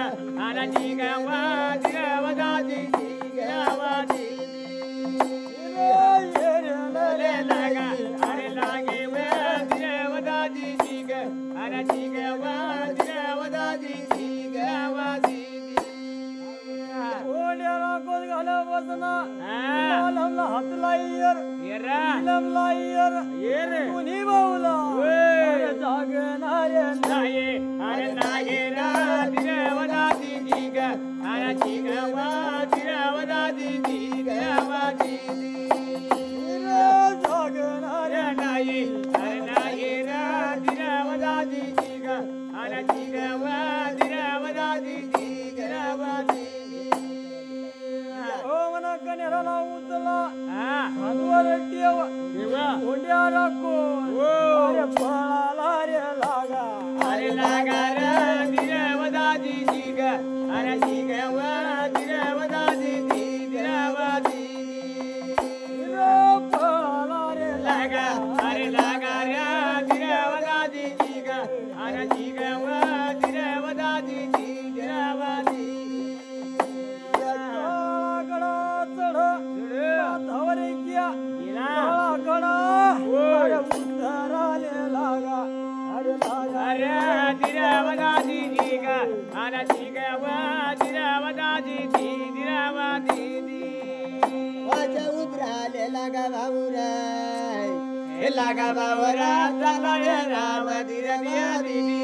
अरे ती गवा दिरावदाजी जी दिरावदी लागा अरे लागे वे दिरावदाजी जी ग अरे ती गवा दिरावदाजी जी दिरावदी मोठ्या राखोज घालवसना आलमला हात लाईयर येरा इलमला येर कुणी बाऊला जागणाऱ्या नाही अरे नाही रा दिरावदाजी जी ग अरे ती गवा दिरावदाजी जी दिरावदी जागणाऱ्या नाही अरे नाही रा दिरावदाजी जी ग अरे ती गवा दिरावदाजी जी दिरावदी हो म्हणा कनेराला उचला खांदवर ठेव मोठ्या राखो अरे पळाला रे लागा अरे लागा रे दिरावदाजी जी ग अरे ती गवा दिरावदाजी जी दिरावदी पळाला रे लागा अरे लागा रे दिरावदाजी जी ग अरे ती गवा दिरावदाजी जी दिरावदी कडा चढ धावर घ्या कडा अरे उतराले लागा अरे लागा अरे दिरावदाजी जी ग अरे ती गवा दिरावदाजी जी दिरावदी उतराले लागा भाऊरा लागा बावरा चाला रे राम दिरबिया दिदी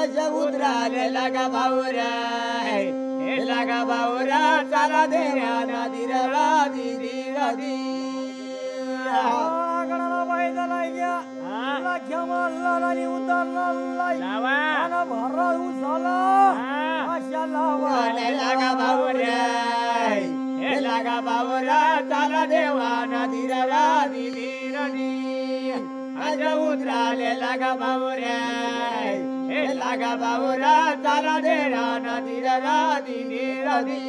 अशा उतराले लागा बावरा हे लागा बावरा चाला दे राना दिरबा दिदी रदी गणाला बायदाला घ्या लाख्या मारला आणि उतरला लावा आणि भरा उसाला अशा लावा लागा बावरा हे लागा बावरा चाला देवाना दिरबा दिदी रदी आजा उतराले लागा बावरा हे लागा बावरा चाला दे राना दिरबा दिदी रदी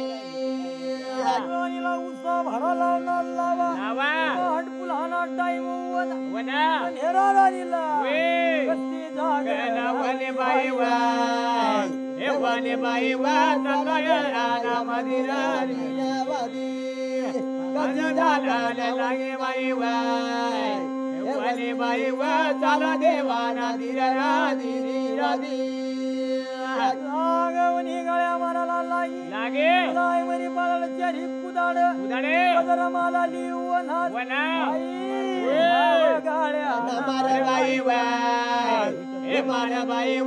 राणीला उसा भराला लावा लावा हटपुल हाना टाइम वना हेरा राणीला वे कस्ती जागला वने बाई वाय हे वने बाई वाय सकाळला मदिराली वादी कधी झाला लागे बाई वाय हे वने बाई वाय चाला देवाना दिरा दिरादी आगवनी गळ्या माराला लागे लाय मरी पाळला चारी कुदाड उदाडे जरा मला लिवना वना गाळ्या मारे बाई वाय हे मारे बाई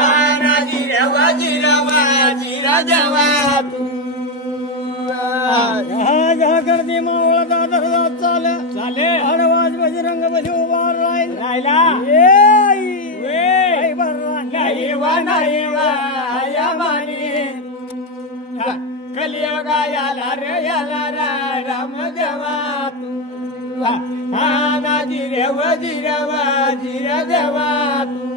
आना जिरवा जिरवा जिरा जवा तू हा करते मावळा दादर चाले चाले आडवाज बजरंग बली उभा राहिला ए आई वे बर्रा नाही वा या मानी कलियुगा याला रे याला राम देवा तू आना जिरवा जिरवा जिरा देवा तू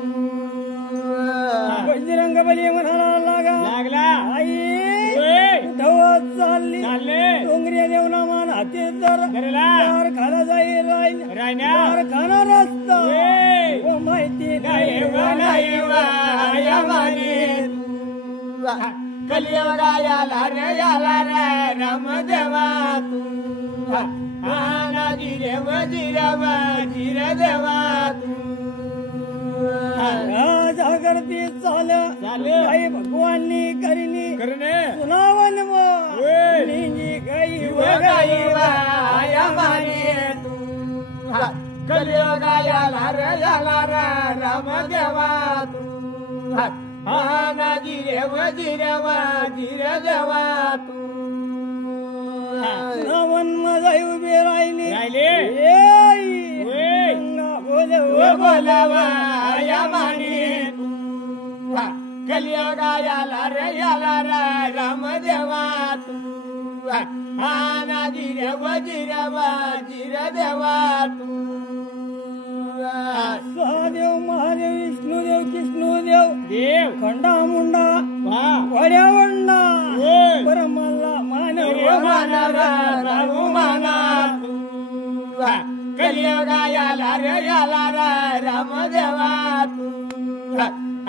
बजरंग बली म्हणाला लागला आई वे धवत चालली चालले डोंगरी देवना मान हाती जर धरला खाला जाईल रायना खाना रस्ता वे ओ माहिती नाही वा या मानी कलियुगा याला रे राम देवा तू आना जिरवा जिरवा जिरा देवा तू जागरती चाले. आई भगवाननी करिनी करणे सुनावन वे. निंगी गई गाई या माने तू कलियुगा याला रे राम देवा तू आना जिरवा जिरवा जिरा देवा तू नावन माझा उभे राहिली वे. बोलावा या माने तू कलियुगा याला रे राम देवा तू आना जिरवा जिरवा जिरा देवा तू महादेव महादेव विष्णुदेव कृष्णदेव देव खंडा मुंडा वा वड्या वंडा होय. परमल्ला मानव माना तू कलियुगा याला रे राम देवा तू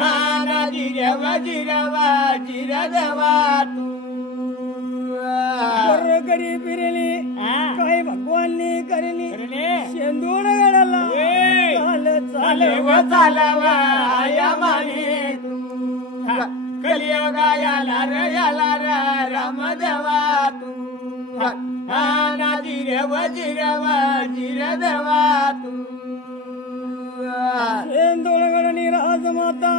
आना जिरवा जिरवा जिरा देवा तू करी फिरली काही भगवाननी करिली करणे. शेंदूर गडाला वे. चाल चालवा या माने तू कलियुगा याला रे राम देवा तू आना जिरवा जिरवा जिरा देवा तू शेंदूर गडनी राजमाता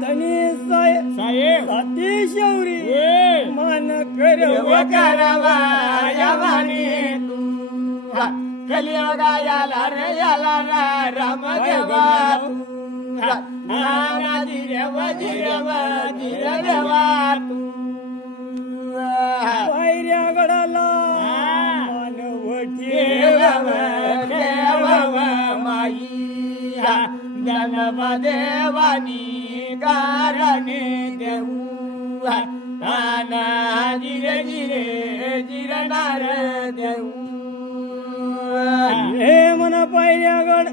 धनी साहेब साती शौरी वे. मान करवा करवा या माने तू कलियुगा याला रे राम देवा तू आना जिरवा जिरवा जिरा देवा तू पायऱ्या गडाला मानवठी देव माई जनम देवानी कारणे देऊ आना जिरे जिरे जिरणार देऊ हे मन पायऱ्या गड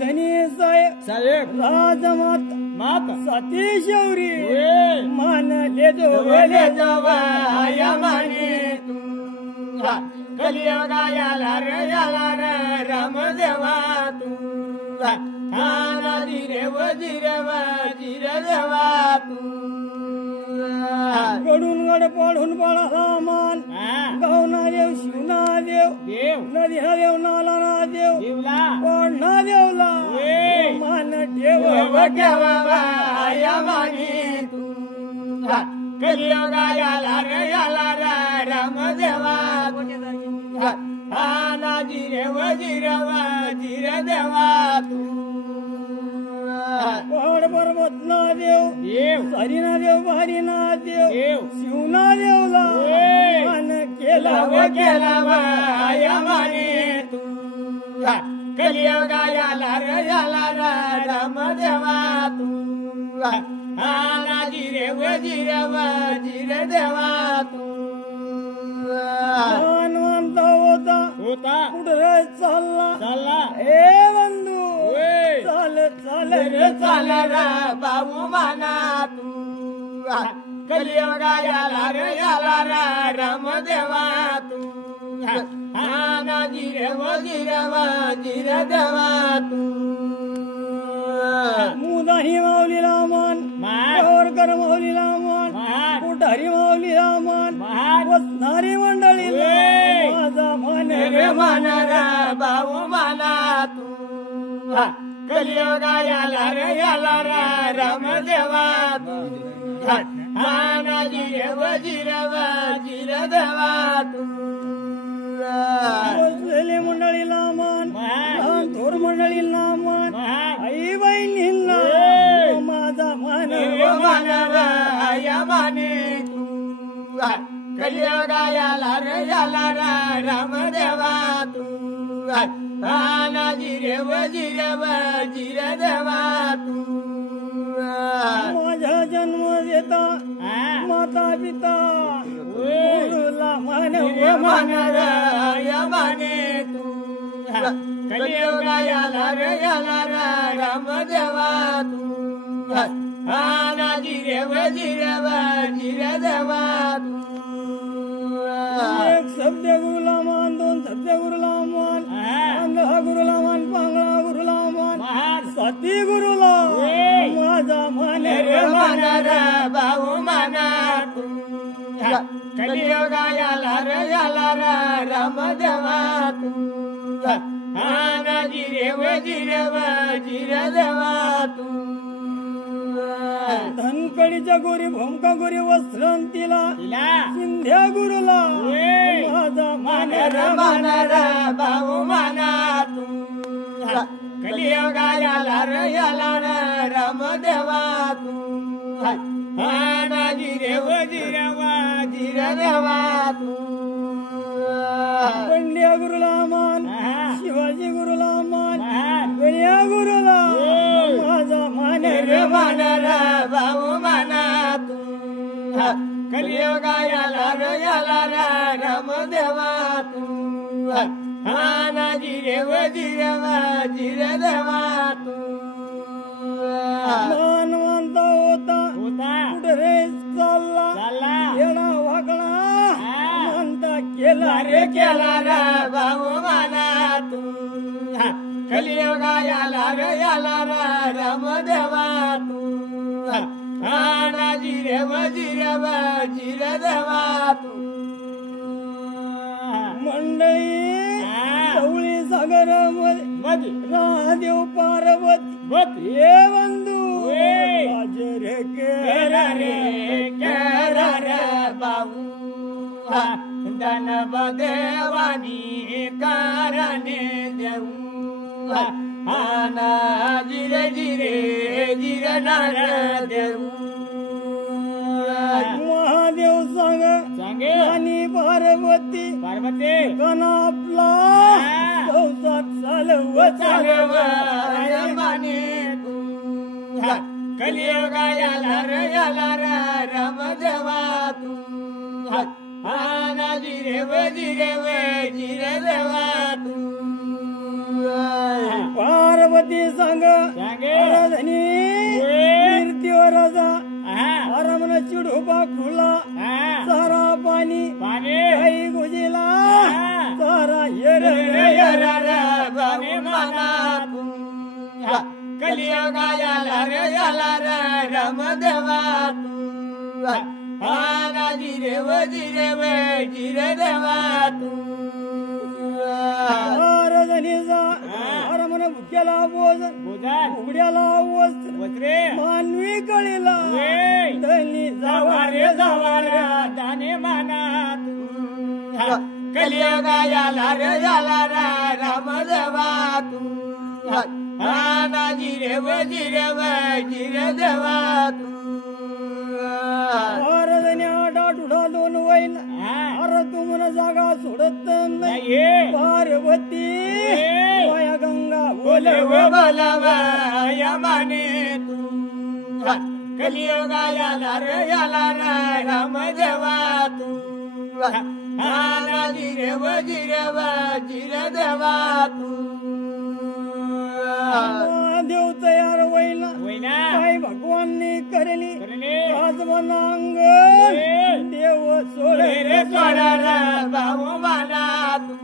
धनी साहेब राजमाता मात सती शौरी वे. मान लेतो बोले जवा या माने तू कलियुगा याला रे राम देवा तू आना जिरवा जिरवा जिरा देवा तू गडून गड पडून पडा मान गावना देव शिवना देव देव नदी ना देव नाला ना देव देवला पडना देवला वे. मान ठेव देवा या माने तू कलियुगा याला रे राम देवा तू आना जिरवा जिरवा जिरा देवा तू पहाड पर्वत ना देव देव हरिना देव भारीना देव देव शिवना देवला वे. मान केला केला या माने तू कलियुगा याला रे राम देवा तू आना जिरे वजीर देवा तू हनुमंत होता होता कुठे चालला चालला ए बंधू चाल चाल रे चाल रे बाबू माना तू कलियुगा याला रे रामदेवा तू आना जिरे वजीर देवा तू मुदाही माऊलीला मान गौरकर माऊलीला मान कुठारी माऊलीला मान वसणारी मंडळी माझा मान रे मान रे बाबू माना तू कलियुगा याला रे रामदेवा तू आना जिरे वजीर देवा तू बसलेली मंडळीला मान लहान थोर मंडळीला मान आई बहिणींना माझा मान मान आया माने तू कलियुगा याला रे रामदेवा तू आना जिरे वजीर देवा तू माझा जन्म देता माता पिता गुरुला मान मान आया माने तू कलियुगा याला रे रामदेवा तू आना जिरे वजीर देवा तू एक शब्द गुरुला मान दोन शब्द गुरुला मान पांगळा गुरुला मान पांगळा गुरुला मान सती गुरुला माझा मान रे मान रे बाबू माना तू कलियुगा याला रे रामदेवा तू आना जिरे वजीर देवा तू धनकडीच्या गोरी भोमका गोरी वस्त्रांतीला सिंध्या गुरुला माझा मान मान रे बाबू माना तू कलियुगा याला रे रामदेवा तू आना जिरे वजीर देवा तू पंड्या गुरुला मान शिवाजी गुरुला मान गण्या गुरुला माझा मान रे मान रे बाबू माना तू कलियुगा याला रामदेवा तू आना जिरे वजीर देवा तू मानवंत होता कुठे रे चालला येडा वाकडा म्हणता केला रे केला रे बाबू माना तू कलियुगा याला रामदेवा तू आना जिरे वजीर देवा तू मंडळी गवळी सागर मध्ये रादेव पार्वती हे बंधू रे केरा रे बाबू धन देवानी कारणे देऊ आना जिरे नार देऊ महादेव सांगे आणि पार्वती गणापला संसार चालव माने तू कलियुगा याला रामदेवा तू आना जिरे वजीर देवा तू पार्वती सांग धनी कीर्तीवर राजा आरामन चिडोबा खुला सारा पाणी काही गुजीला सारा बाबू माना तू कलियुगा याला रामदेवा तू आना जिरे वजीर देवा तू महाराजांनीचा आरामन भुक्याला भोजन उघड्याला वस्त्र मानवी कळीला धनी जावा रे दाने माना तू कलियुगा याला रामदेवा तू आना जिरे वजीर देवा तू महाराजांनी आठ उडा दोन वैन अरे तू मन जागा सोडत नाही पार्वती वाया गंगा बोलव बोलवा या माने तू कलियुगाला रे याला रे राम देवा तू जिरे वजीर देवा तू देव तयार होईना काय भगवानने करली आज मनांग देव सोडे रे सोडा रे भाऊ मला तू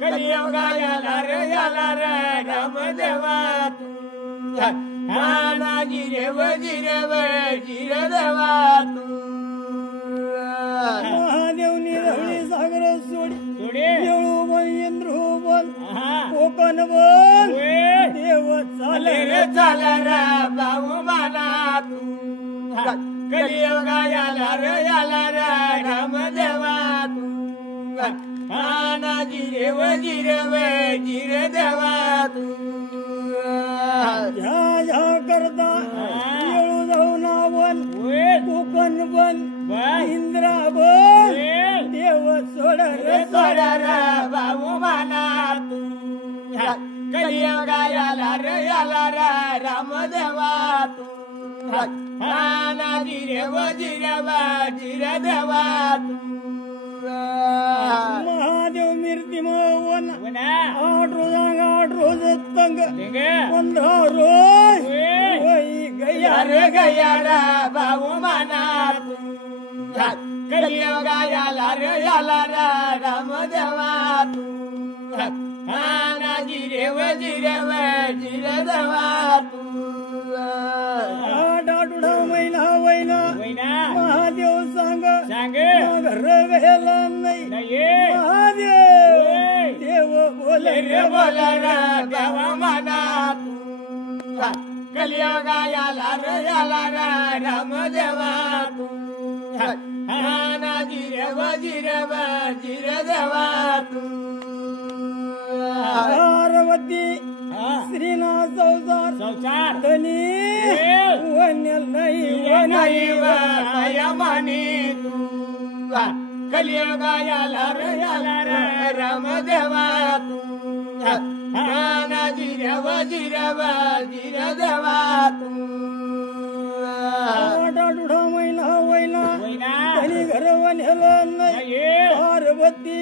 कलियुगाला रे याला रे राम देवा तू जिरे वजीर देवा तू महादेवनी धवळी सागर सोडी येळू बन इंद्र बन कोकण बन देव चाले रे चाले रे भाऊ मला तू कलियुगाला रे याला रे राम देवा तू जिरे वजीर देवा तू ह्या ह्या करता येळू जाऊ नावन कोकण बन इंद्रा बन देव सोड रे सोडा रे भाऊ मला तू कलियुगाला रे याला रे राम देवा तू जिरे वजीर देवा तू महादेव मिरती मवन 8 रोज तंग 15 रोज गया रे भाऊ माना तू कलियुगाला रे याला रे राम देवा तू जिरे वजीर देवा तू आठवडा महिना महादेव सांग घर वेला नाही महादेव देव बोले रे बोला रे देवा माना तू कलियुगाला रे याला रे राम देवा तू जिरे वजीर देवा तू पार्वती श्रीनाथ संसार धनी वन्यल नाही मानी तू कलियुगाला रे याला रे राम देवा तू जिरे वजीर देवा तू आठवडा महिना धनी घर वन्यल नाही पार्वती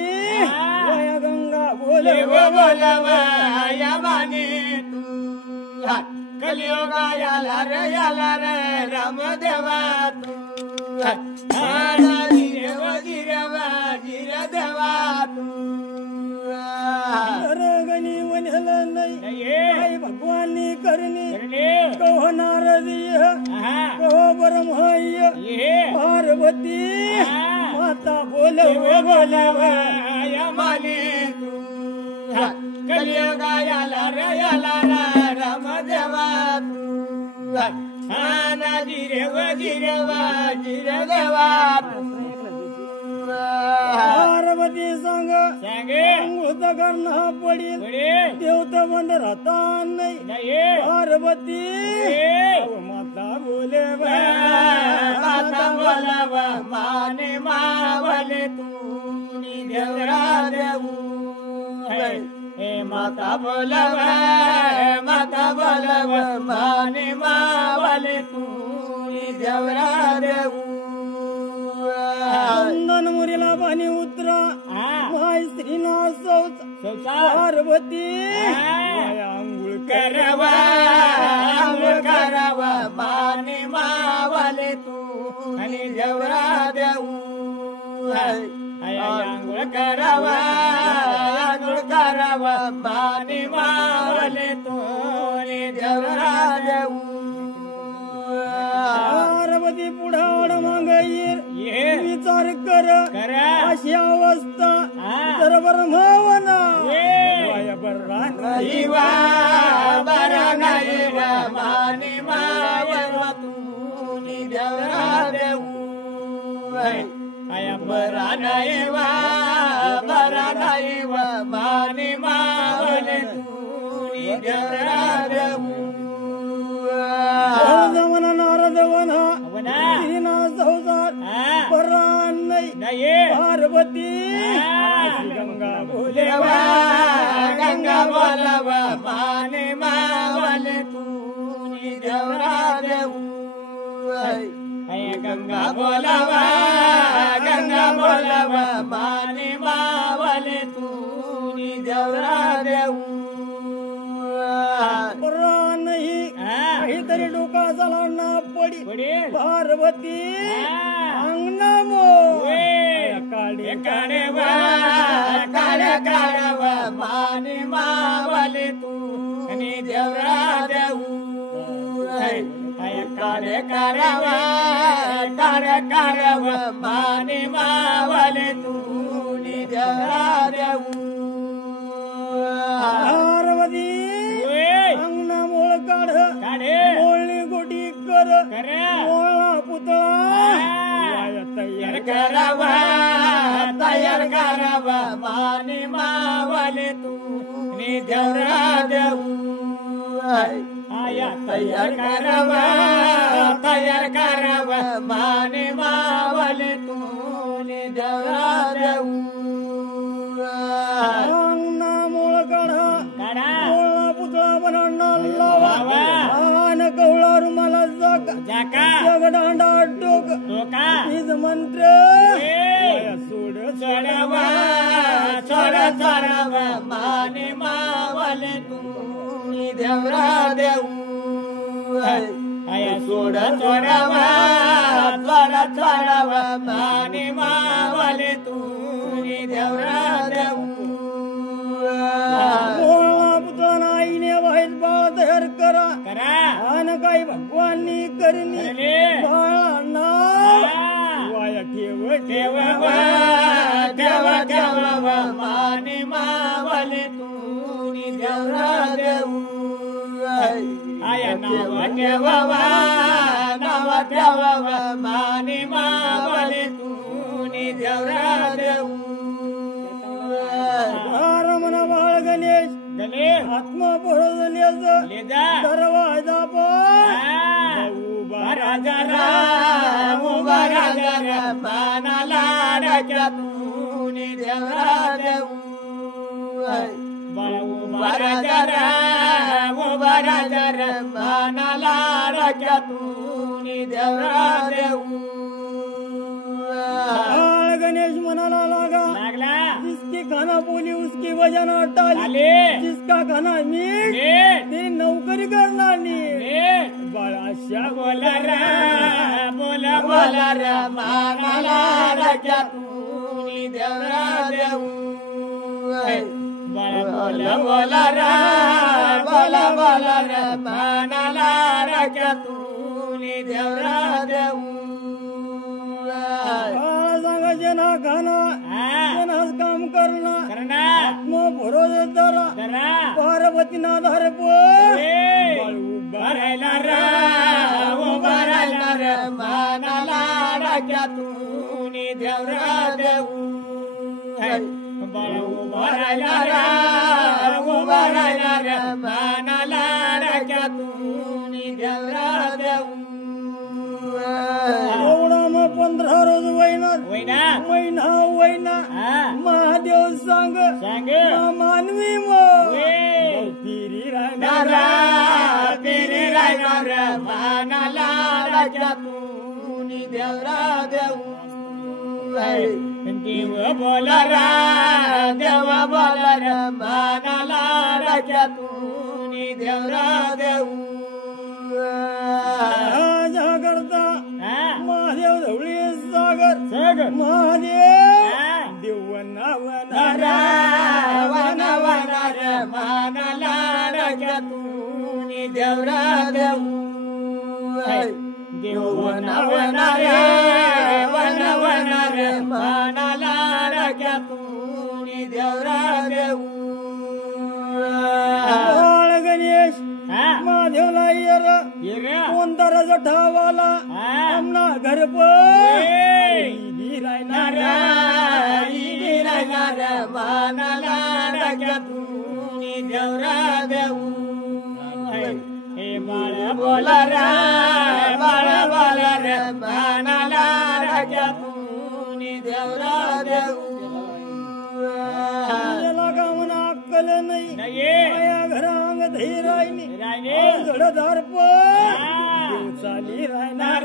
गंगा बोले बोलवाया माने तू कलियुगाला रे याला रे राम देवा तू जिरे वजीर देवा तू गणी वन्यल नाही भगवानी करणी कहो नारदीय कहो ब्रह्मय पार्वती माता बोलवाया माने तू कलियुगाला रे याला रे राम देवा तू जिरे वजीर देवा तू पार्वती संग अंगुत करणा पडील देवत बंद राहता नाही पार्वती माता बोले माने मावले तू देवरा देऊ माता बोलव माने मावले तू देवरा देऊ मुरीला पाणी उतरा माय श्रीनाथ पार्वती आंघोळ करवा माने मावले तू आणि देवरा देऊ आंघोळ करावा माने मावले तू आणि देवरा देऊ पार्वती पुढाड मागीर विचार कर अशी अवस्था तर ब्रह्मवना बरा नाही माने मावले तू देवरा देऊ बरा नाही माने मावले तू देवरा देऊ जमना नारद वना श्रीनाथ संसार परान नाही पार्वती गंगा बोलेवा माने मावले तू देवरा देऊ गंगा बोलावा माने मावले तू देवरा देऊ नाही काहीतरी डोका झाला ना पडी पार्वती अंगना मो काळे काढेवा माने मावले तू देवरा देऊ काळे काढावा माने मावले तू देवरा देऊ पार्वती अंगना मोळ काढे मोळणी गोटी कर मोळा पुतळा तयार करावा माने मावले तू देवरा देऊ आया तयार करावा माने मावले तू देवरा देऊ अंगना मोळ काढा मोळा पुतळा बनवणार लावा आन कवळा रुमाला जगदांडा डोका हिज मंत्र सोडावा माने मावले तू देवरा देऊ आया सोडावा माने मावले तू देवरा देऊ मोळा पुतळा आईने वाईट बाळ तयार करा आन काही भगवाननी करणी बाळांना वाया ठेवा माने मावले तू देवरा देऊ आया नाव ठेवा माने मावले तू देवरा देऊ रमण बाळ गणेश आत्मा पोहोचलेच दरवाजा उभा राजा मानाला डक्यातून देवरा देऊ उभा राजा मानाला डक्यातून देवरा देऊ बाळ गणेश म्हणाला लागला जिसकी खाना बोली उसकी वजह न टाली जिसका खाना मीठ ते नौकरी करणार बाळाशा बोला मानाला डक्यातून देवरा देऊ बोला मानाला डक्यातून देवरा देऊ सांगायचे ना खाना काम करणार आत्मा भरोसे जरा पार्वती ना धारे उभा राहिला मानाला डक्यातून देवरा देऊ उभा राहिला मानाला डक्यातून देवरा देऊ 15 रोज महिना महादेव सांग मानवी फिरी राहणार मानाला डक्यातून देवरा देऊ देव बोला मानाला डक्यातून देवरा देऊ करता महादेव धवळी सागर महादेव देवनावनार मानाला डक्यातून देवरा देऊ देवनावनार मानाला डक्यातून देवरा देऊ गणेश महादेवला कोणता रजा ठावाला आमना घर राहणार मानाला डक्यातून देवरा देऊ हे बाळ बोला मानाला डक्यातून देवरा देऊ अक्कल नाही माया घरांग धैरायनी झडधार चाली राहणार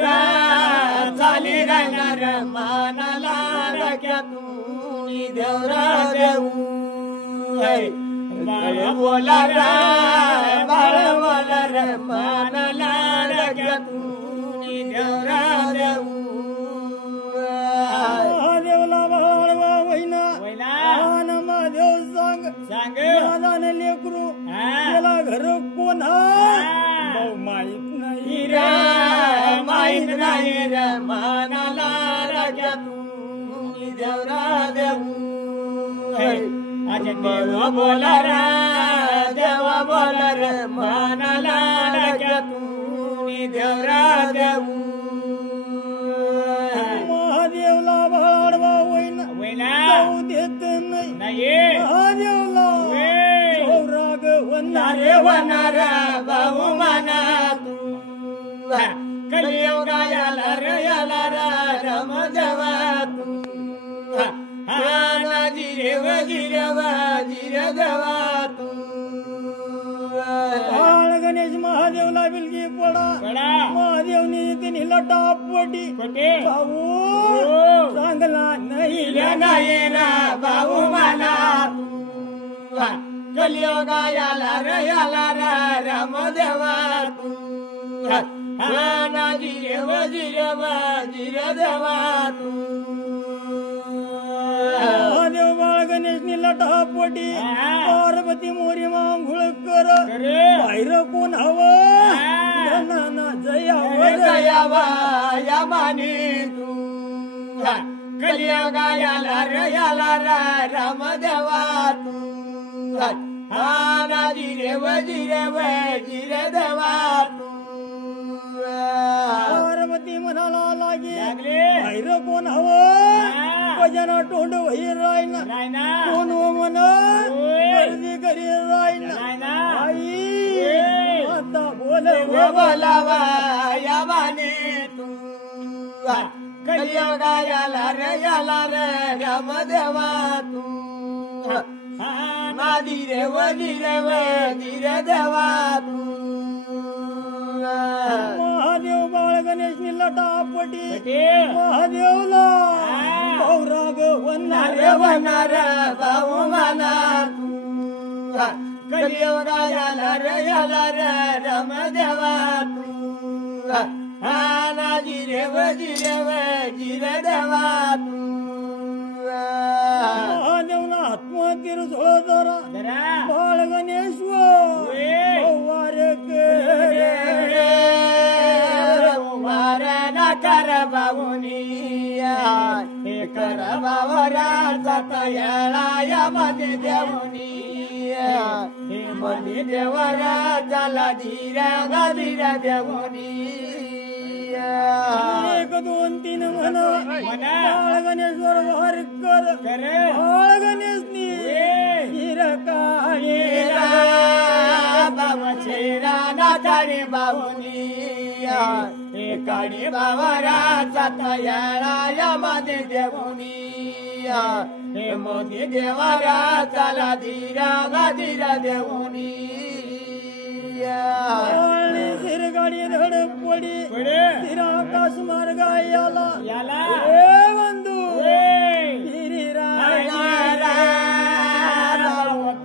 मानाला रक्यातून देवरा देऊ बाळ बोला रे मानाला रक्यातून देवरा देऊ महादेवला बाळवा वैना महादेव सांग माझा लेकरू त्याला घर कोण माहित नाही माहित नाही रे मानाला रक्यातून देवरा देऊ देवा बोला रे मानाला रक्यातून देवरा देऊ महादेवला भाडवा वैना जाऊ देत नाही महादेवला राग वनार भाऊ माना तू कलियुगा याला रम देवा तू जिरे देवा तू बाळ गणेश महादेवला बिलगी पडा महादेवनी तिने लटापटी भाऊ चांगला नाही ना भाऊ माना तू कलियुगा याला राम देवा तू जिरे देवा तू महादेव बाळ गणेश लटापटी पार्वती मोरी मांघुळ कर बाहेर कोण हवं जयावा या माने तू कलियुगा याला राम देवा तू जिरे देवा तू पार्वती म्हणाला लागे बाहेर कोण हवं भजना तोंड वही रायना कोण म्हण घरी रायना आई आता बोलावा या माने तू कलियुगा याला रे राम देवा तू जिरे देवा तू महादेव बाळ गणेश लटापटी महादेवला राग वनार भाऊ माना तू कलियुगा याला रम देवा तू जिरे देवा तू महादेवला आत्महत्या झोळ जरा बाळ गणेश कर बाबुनी हे कर बाबराचा तयाळा मध्ये देवनी हे मध्ये देवरा चला धीरा देवनी एक दोन तीन म्हणा बाळ गणेश्वर वार कर बाळ गणेशनी बाबा छेरा नाथारी बाबुनी हे काळी बाबराचा तयाळा मध्ये देवनी हे मोदी देवारा चला धीरा देवनी गाडी धडक पडी आकाश मार्ग याला बंधू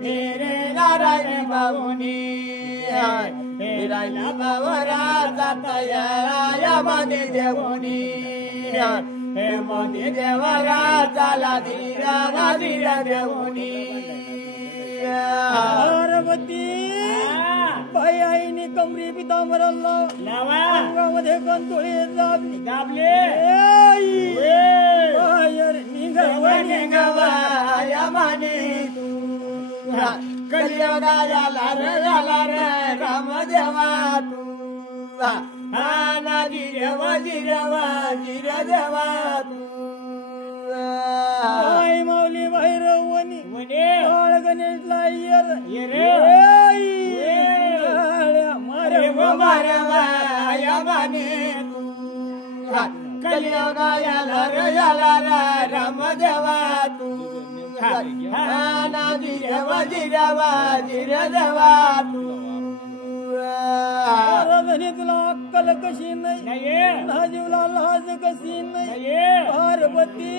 फेरे नारायण बाबुनी रायला बाबराचा तयाळा मध्ये देवनी हे मोदी देवारा चला धीरा देवनी पार्वती बाई आईने कमरी पितांबराला अंगामध्ये कंतोळी दाबले बाहेर निघवा या माने तू कलियुगा याला रे राम देवा तू जिरे देवा तू माऊली भैरवणी बाळ गणेशला या माने तू कलियुगा याला राम देवा तू जिरे देवा तू धनी तुला अक्कल कशी नाही लाजीवला लाज कशी नाही पार्वती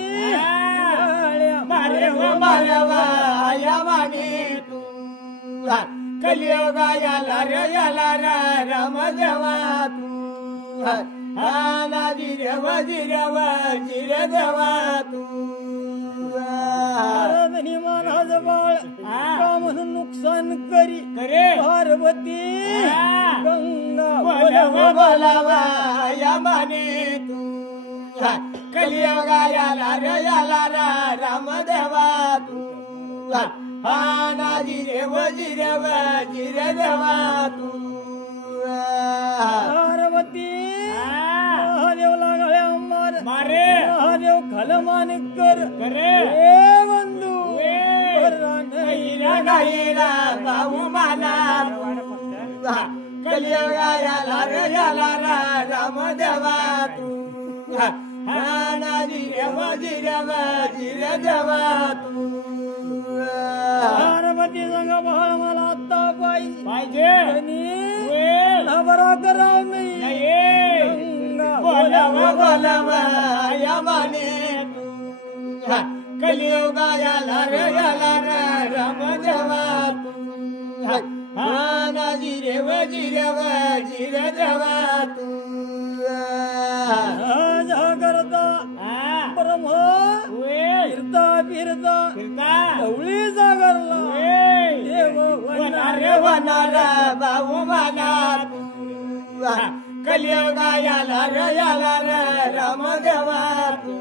कलियोगा याला राम देवा तू जिरे देवा तू धनी मानाज बाळ का म्हणून नुकसान करी करे पार्वती गंगा बोलावा या माने तू कलियोगा याला राम देवा तू जिरे देवा तू पार्वती महादेव लागळ्या मारे महादेव खलमान कर करे बंधू गाईला भाऊ मला कलियोगा याला राम देवा तू जिरे देवा तू पार्वती संग बाळ मला आता पाहिजे बरा कराव नाही बोलावा या माने कलियोगा याला राम देवा तू जिरे देवा तू करता परम फिरता ढवळी जागरला देव वनारा भाऊ माना कलियोगा याला राम देवा तू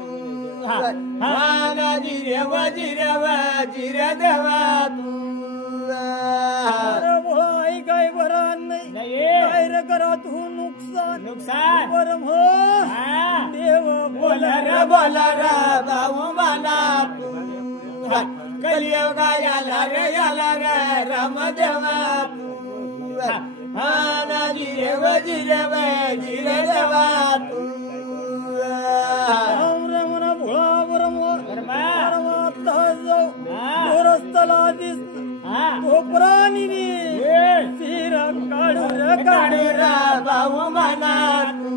जिरे देवा तू काय बरा नाही काय करा तू नुकसान परम देव बोला भाऊ माना तू कलियोगा याला राम देवा तू जिरे देवा तू रमणा भोळा परमात्मा जाऊ रस्त्याला दिस प्राणी सिरा काढू भाऊ माना तू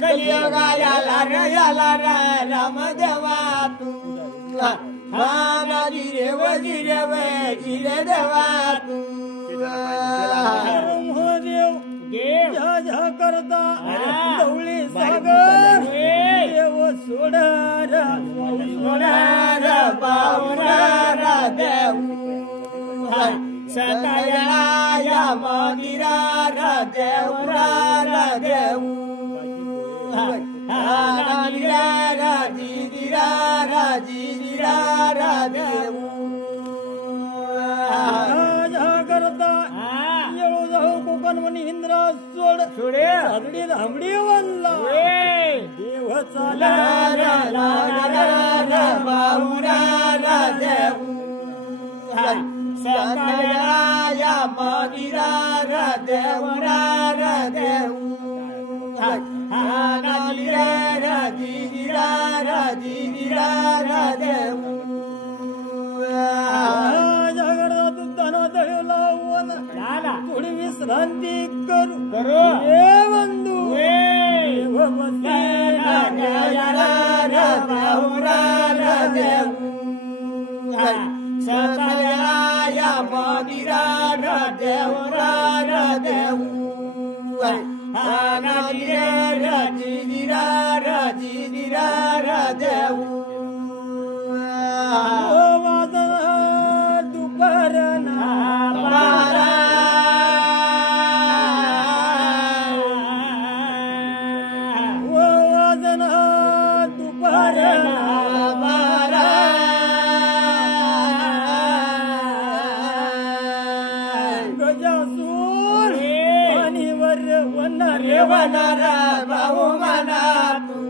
कलियोगा याला राम देवा तू जिरे देवा तू महादेव झा करता ढवळी सागर देव सोडारा बावरा देव सतया मगिरा देवरा देव देव करता येऊ जाऊ कोकण म्हणी इंद्रा सोडे धामडी वनला देव बाहुरा देव सतया मगिरा देवरा देव थोडी विश्रांती करू हे बंधू सतया मगिरा देवरा देव देव भाऊ माना तू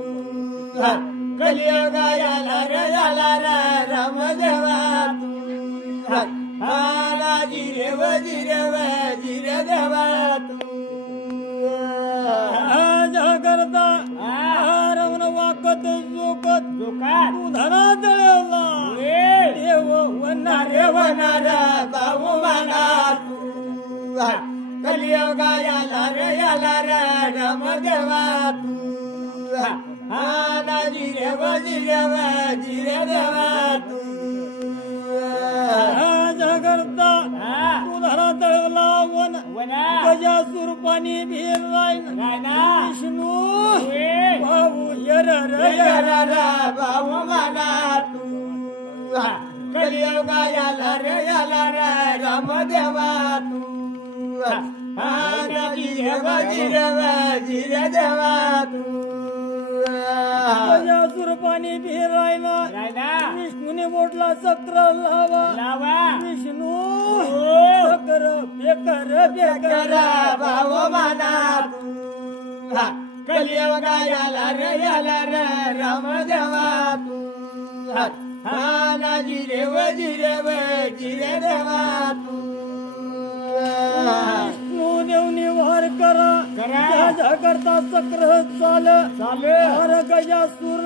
कलियोगा याला राम देवा तू जिरे देवा तू करता रमण वाकत जोकत तू धना दळला देव वनारा भाऊ माना तू कलियुगा याला रे रामदेवा तू हा जिरे देवा तू जगरता तुधारा तळवला गजासूर पाणी भीर विष्णू भाऊ यर भाऊ म्हणा तू कलियुगा याला रे रामदेवा तू हा जिरे देवा तू गजासूर पाणी भीर विष्णूने बोटला चक्र लावा विष्णू चक्र बेकर भाऊ म्हणा तू कलियुगा याला रे रामदेवा तू हा जिरे देवा तू विष्णू देवनी वार करा करता चक्र चाल हर गजासूर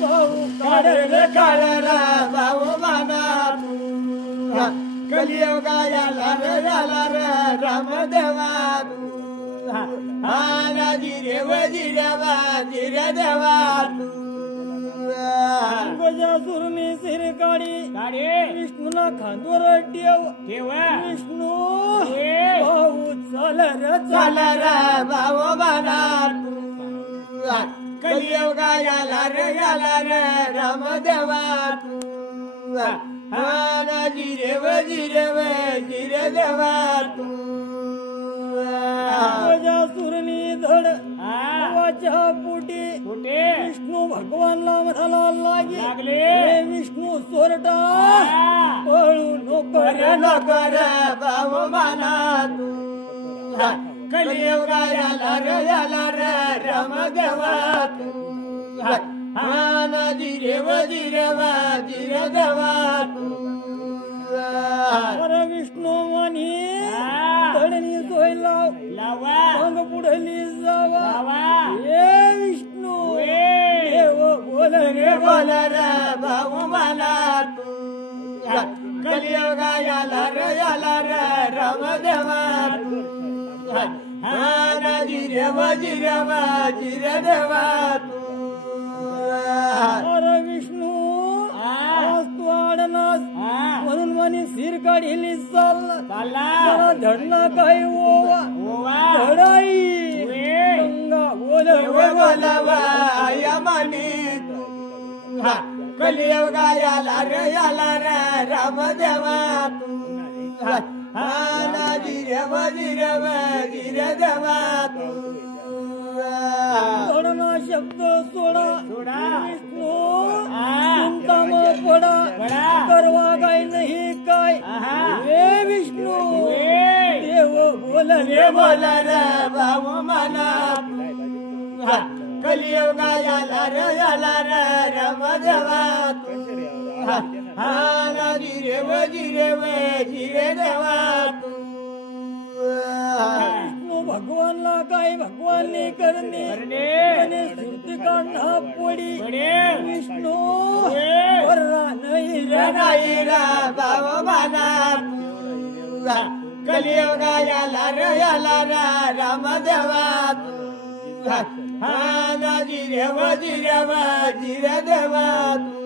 भाऊ काढ भाऊ म्हणा तू कलियुगा याला रे रामदेवा तू हा जिरे देवा तू गजासूरनी सिर काढी विष्णूला खांदवर ठेव विष्णू भाऊ चाल रे भाऊ म्हणा तू कलियुगा याला रे रामदेवा तू हा जिरे देवा तू गजासूरनी धड वाच्या पोटी विष्णू भगवानला म्हणाला लागले विष्णू सोरटा पळू नको रे भाऊ म्हणा तू कलियुगा याला रे रामदेवा तू हा जिरे देवा तू विष्णू म्हणी धडणी सोय लाव पुढली जावा हे विष्णू बोल रे भाऊ म्हणा तू कलियुगा याला रे रामदेवा तू हा जिरे देवा तू विष्णू तू आडनास म्हणून म्हणे सिर काढिली चालला धडना काही ओवा धडाई गंगा बोलवा यमनी कलियुगा याला रे रामदेवा तू हा जिरे देवा तू धडना शब्द सोडा विष्णू चिंता मग पडा करवा काय नाही काय हे विष्णू देव बोल रे भाऊ म्हणा कलियुगा याला रे रामदेवा तू हा जिरे देवा तू विष्णू भगवानला काय भगवानने करणे सुरती काढणा पडी विष्णू नाही भाऊ म्हणा कलियुगा याला रे रामदेवा तू हा जिरे देवा तू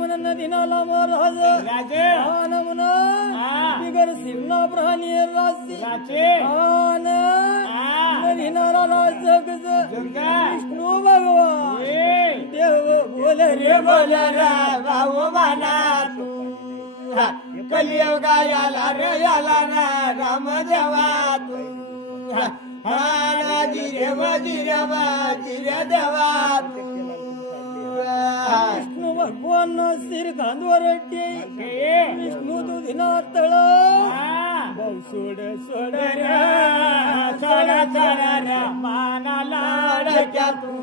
मन नदीनाला महाराज म्हणा बिगर सिमना प्राणी राशी नदीनाला जग विष्णू भगवान देव बोल भाऊ म्हणा तू कलियुगा याला रे रामदेवा तू हा जिरे देवा तू विष्णू भगवान सिर खांदवर विष्णू दुधिना तळ सोड मानाला डक्या तू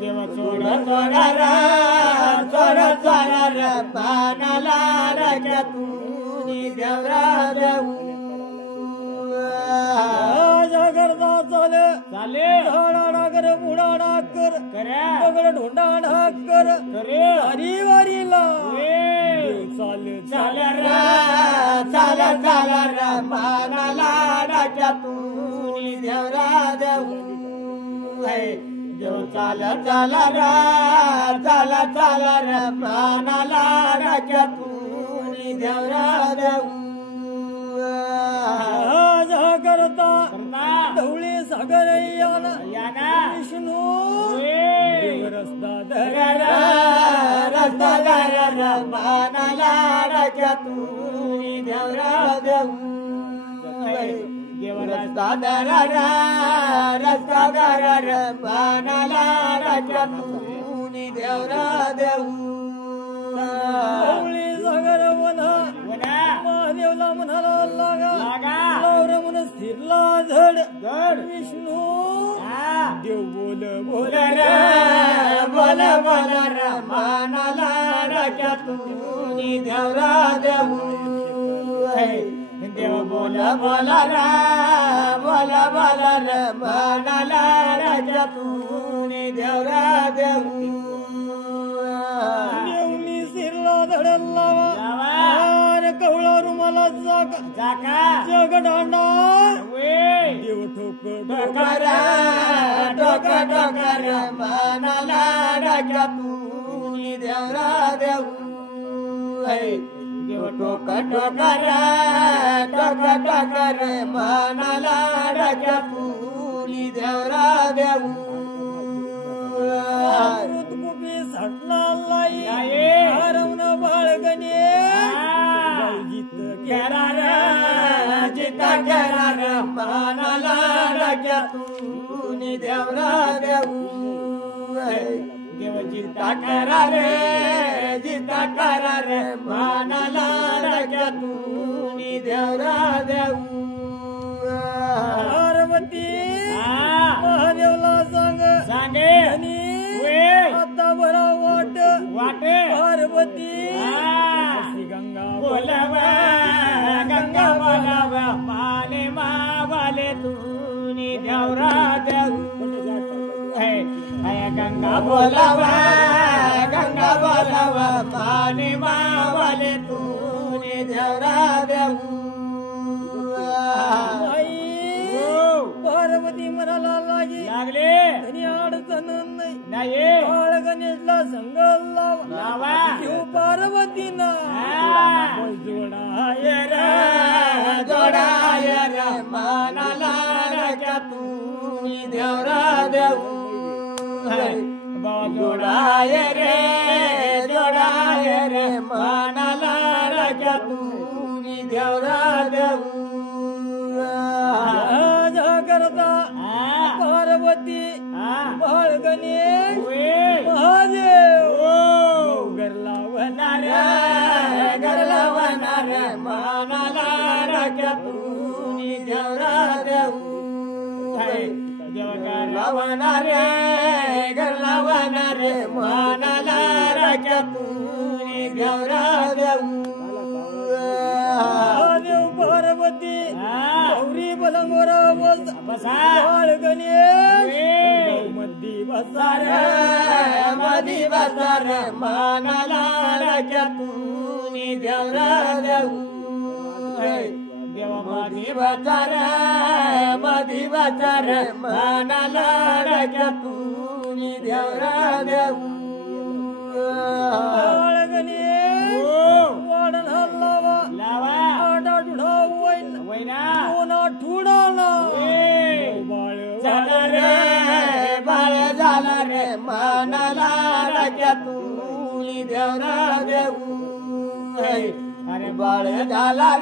देव सोड मानाला डक्या तू करता चाले झाडा डागर बुडा डाकर कर दगड ढोंडा ढाकर हरी वारीला चाल चाल चाल चाल मानाला डाक्यातून देवरा देऊ देव चाल चाल चाल चाल मानाला डाक्यातून देवरा देऊ करता धवळी सागर याना विष्णू रस्ता धर रस्ता धर मानाला डाक्यातून देवरा देऊ रस्ता धर रस्ता धर मानाला डाक्यातून देवरा देऊ धवळी सागर वना महादेवला म्हणाला लागा लावर म्हण स्थिरला झड विष्णू देव बोल बोल बोल बोल मानाला डाक्यातून देवरा देऊ देव बोल बोल बोल बोल मानाला डाक्यातून देवरा देऊ देवनी शिरला धडला कवळा रुमाला जाका जग दांडा देव ठोकर ठोकर मानाला डाक्यातून देवरा देऊ देव ठोकर ठोकर मानाला डाक्यातून देवरा देऊ सटला लाई हरवण बाळगणे जिता करार मानाला डाक्यातून देवरा देऊ देव जिता करार मानाला डाक्यातून देवरा देऊ पार्वती महादेवला सांगे आता बरा वाट पार्वती गंगा बोलावा गंगा बोलावा माले मावाले तूनी देवरा देऊ गंगा बोलावा माले मावाले तूनी देवरा देऊ पार्वती म्हणाला लागले आणि अडचण नाही बाळ गणेशला संग लावा शिव पार्वतीना जोडाय मानाला डाक्यातून देवरा देऊ जोडाय रे मानाला डाक्यातून देवरा देऊ करता पार्वती बाळ गणेश महादेव गरला वनार मानाला डाक्यातून देवरा देऊ गरला वनार मानाला डाक्यातून देवरा देऊ महादेव पार्वती गौरी बलंगोरा बाळ गणेश मधी बसार मानाला डाक्यातून देवरा देऊ देव मधी बसार मानाला डाक्यातून देवरा देऊ बाळ गणेश वाढन लावा आडा ढुढा वैना कोणा ठुडाला बाळ झाला रे मानाला डाक्यातून देवरा देऊ अरे बाळ झाला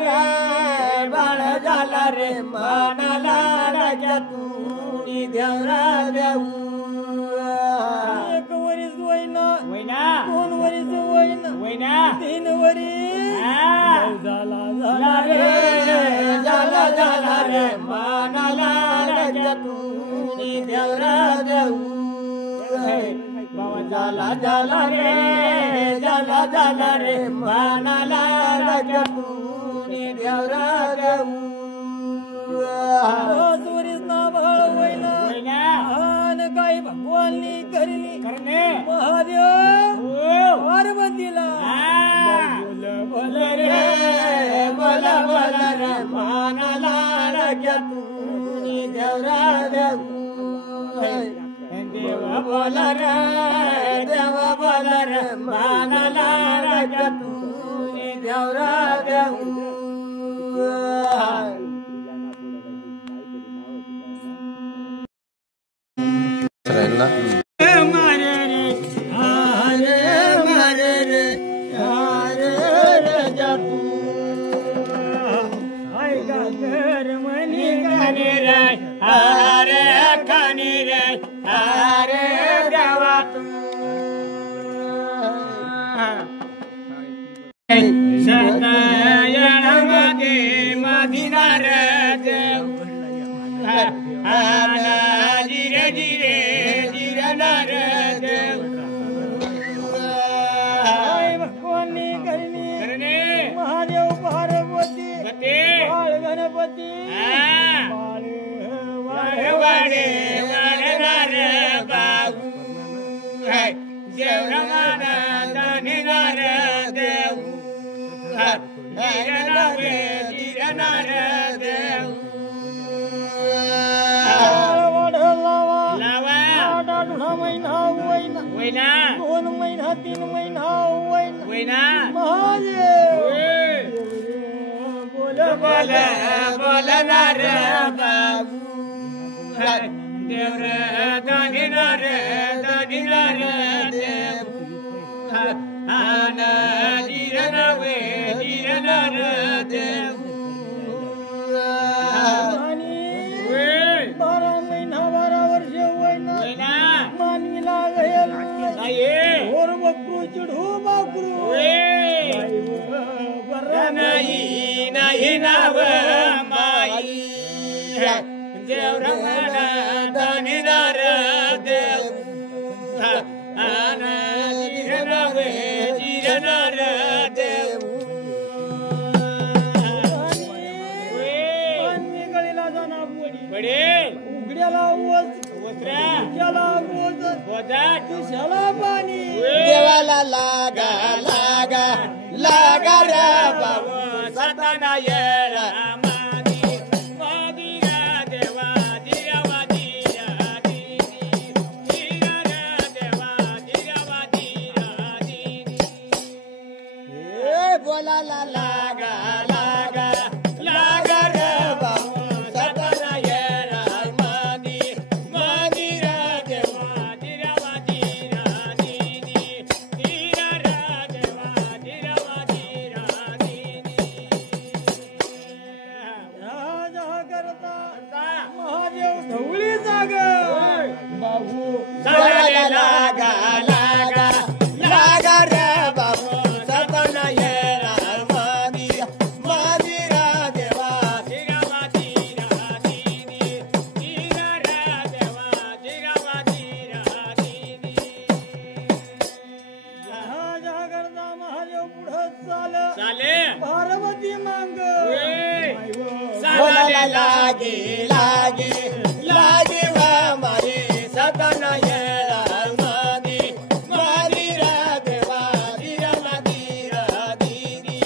रे मानाला डाक्यातून देवरा देऊ एक वरीस वैना दोन वरीस वैना तीन वरीस झाला रे मानाला डाक्यातून देवरा देऊ झाला रे मानाला डाक्यातून देवरा देऊ वरीस ना बाळ वैना काय भगवान वाली करली करणे महादेव हो पार्वतीला बोल रे बोल रे मानाला रग्या तू देवरा देव देवा बोल रे मानाला रग्या तू देवरा देव मारे रे मारे रे जा तू ऐका कर मनी खाने रे अरे खाने रे अरे देवा तू सतयण मध्ये मदिनार देव जिरे जिरे जिरनार देव कोणी करली करणे महादेव पार्वती गते बाळ गणपती वाडे वाडनार बाबू देव रमाना दानिनार देव जिरनार जिरनार देव महिना वैना वैना 2 महिना 3 महिना वैना वैना महादेव बोल बोल बोलनार बाबू देव रे दानिनार देव आना जिरनावे जिरनार देव आणि 12 महिना 12 वर्ष वैना वैना मानवीला गयल नाही ओर बकरू चिडू बाकरू नाही नाही नाव माई देव रमाना दानिनार देव आना जिरनावे जिरनार देव मानवी गळीला जाणार बडे उघड्याला वस्त्रा ज्याला बोज बोजाट तुझ्याला पाणी देवाला लागा लागा लागा रे बाबू सतना येळा मादी मादिरा देवा दिरावा दिरा दिदी दिरा देवा दिरावा दिरा दिदी बोलाला लागा लागा लागा रे बाबू सतना येळा मादी मादिरा देवा दिरावा दिरा दिदी दिरा देवा दिरावा दिरा दिदी राजा करता महादेव ढवळी जाग बाबू सगळे लागा लागा लागा रे बाबू सतना येळा मादी मादिरा देवा दिरावा दिरा दिदी दिरा देवा दिरावा दिरा दिदी राजा करता महादेव पुढं चाल चाले पार्वती मांग चाले लागे लागे लागे वा मारे सतना येळा मादी मादिरा देवा दिरावा दिरा दिदी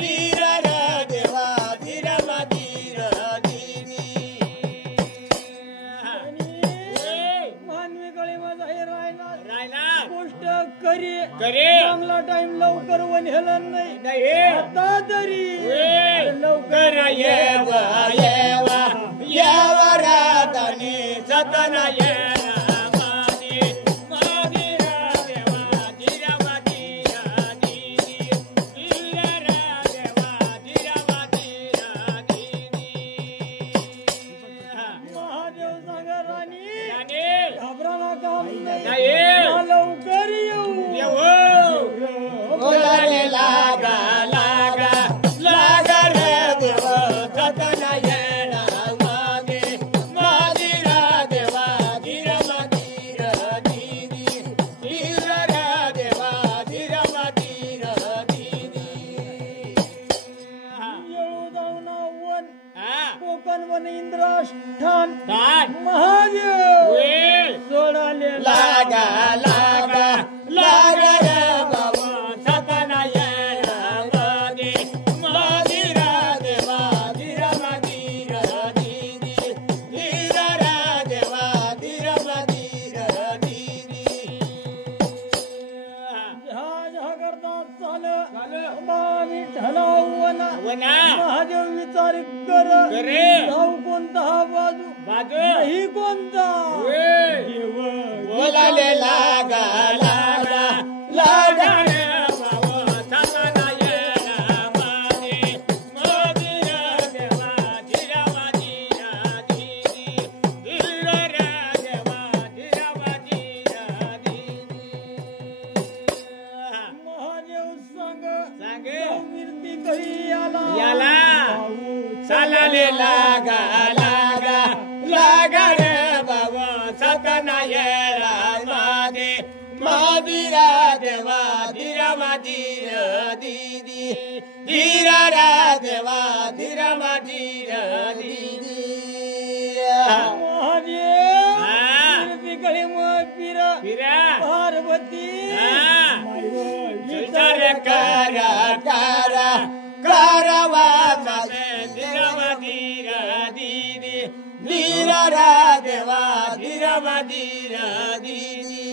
दिरा देवा दिरावा दिरा दिदी मानवी गळी माझा हे राहिला रायना गोष्ट करी करे चांगला टाइम लवकर वनेलं नाही नाही आता तरी लवकर येवा येवा येवा राधानी सतना येळा मादी मादिरा देवा दिरावा दिरा दिदी दिरा देवा दिरावा दिरा दिदी महादेव सांगा राणी राणी घाबराला काम नाही. नाही लवकर येऊ येऊ बोलाले लागा लागा लागा रे देवा सतना येळा मादी मादिरा देवा दिरावा दिरा दिदी दिरा देवा दिरावा दिरा दिदी येऊ जाऊ ना वन हा कोकण वन इंद्राष्ठान काय महादेव वे जो वळाले लागा लागा लागा रे बाबा सतना येळामध्ये मदिरा देवा धीरा मदिरा दीदी धीरा रा देवा धीरा मदिरा दीदी वना महादेव विचार कर करे जाऊ कोणता हा बाजू बाजू ही कोणता देव बोलाले लागा लागा लागा रे बाबा सतना येळामध्ये मदिरा देवा धीरा मदिरा दीदी धीरा रा देवा धीरा मदिरा दीदी महादेव सांग सांगे कीर्ती कही याला याला चालाले लागा लागा लागा रे बाबा सतना येळामध्ये मदिरा देवा धीरा मदिरा दीदी धीरा रा देवा धीरा मदिरा दीदी महादेव हा. कीर्ती कही मग पिरा फिरा पार्वती हा. मायव विचार करा करा करावा धीरा मदिरा दीदी धीरा रा देवा धीरा मदिरा दीदी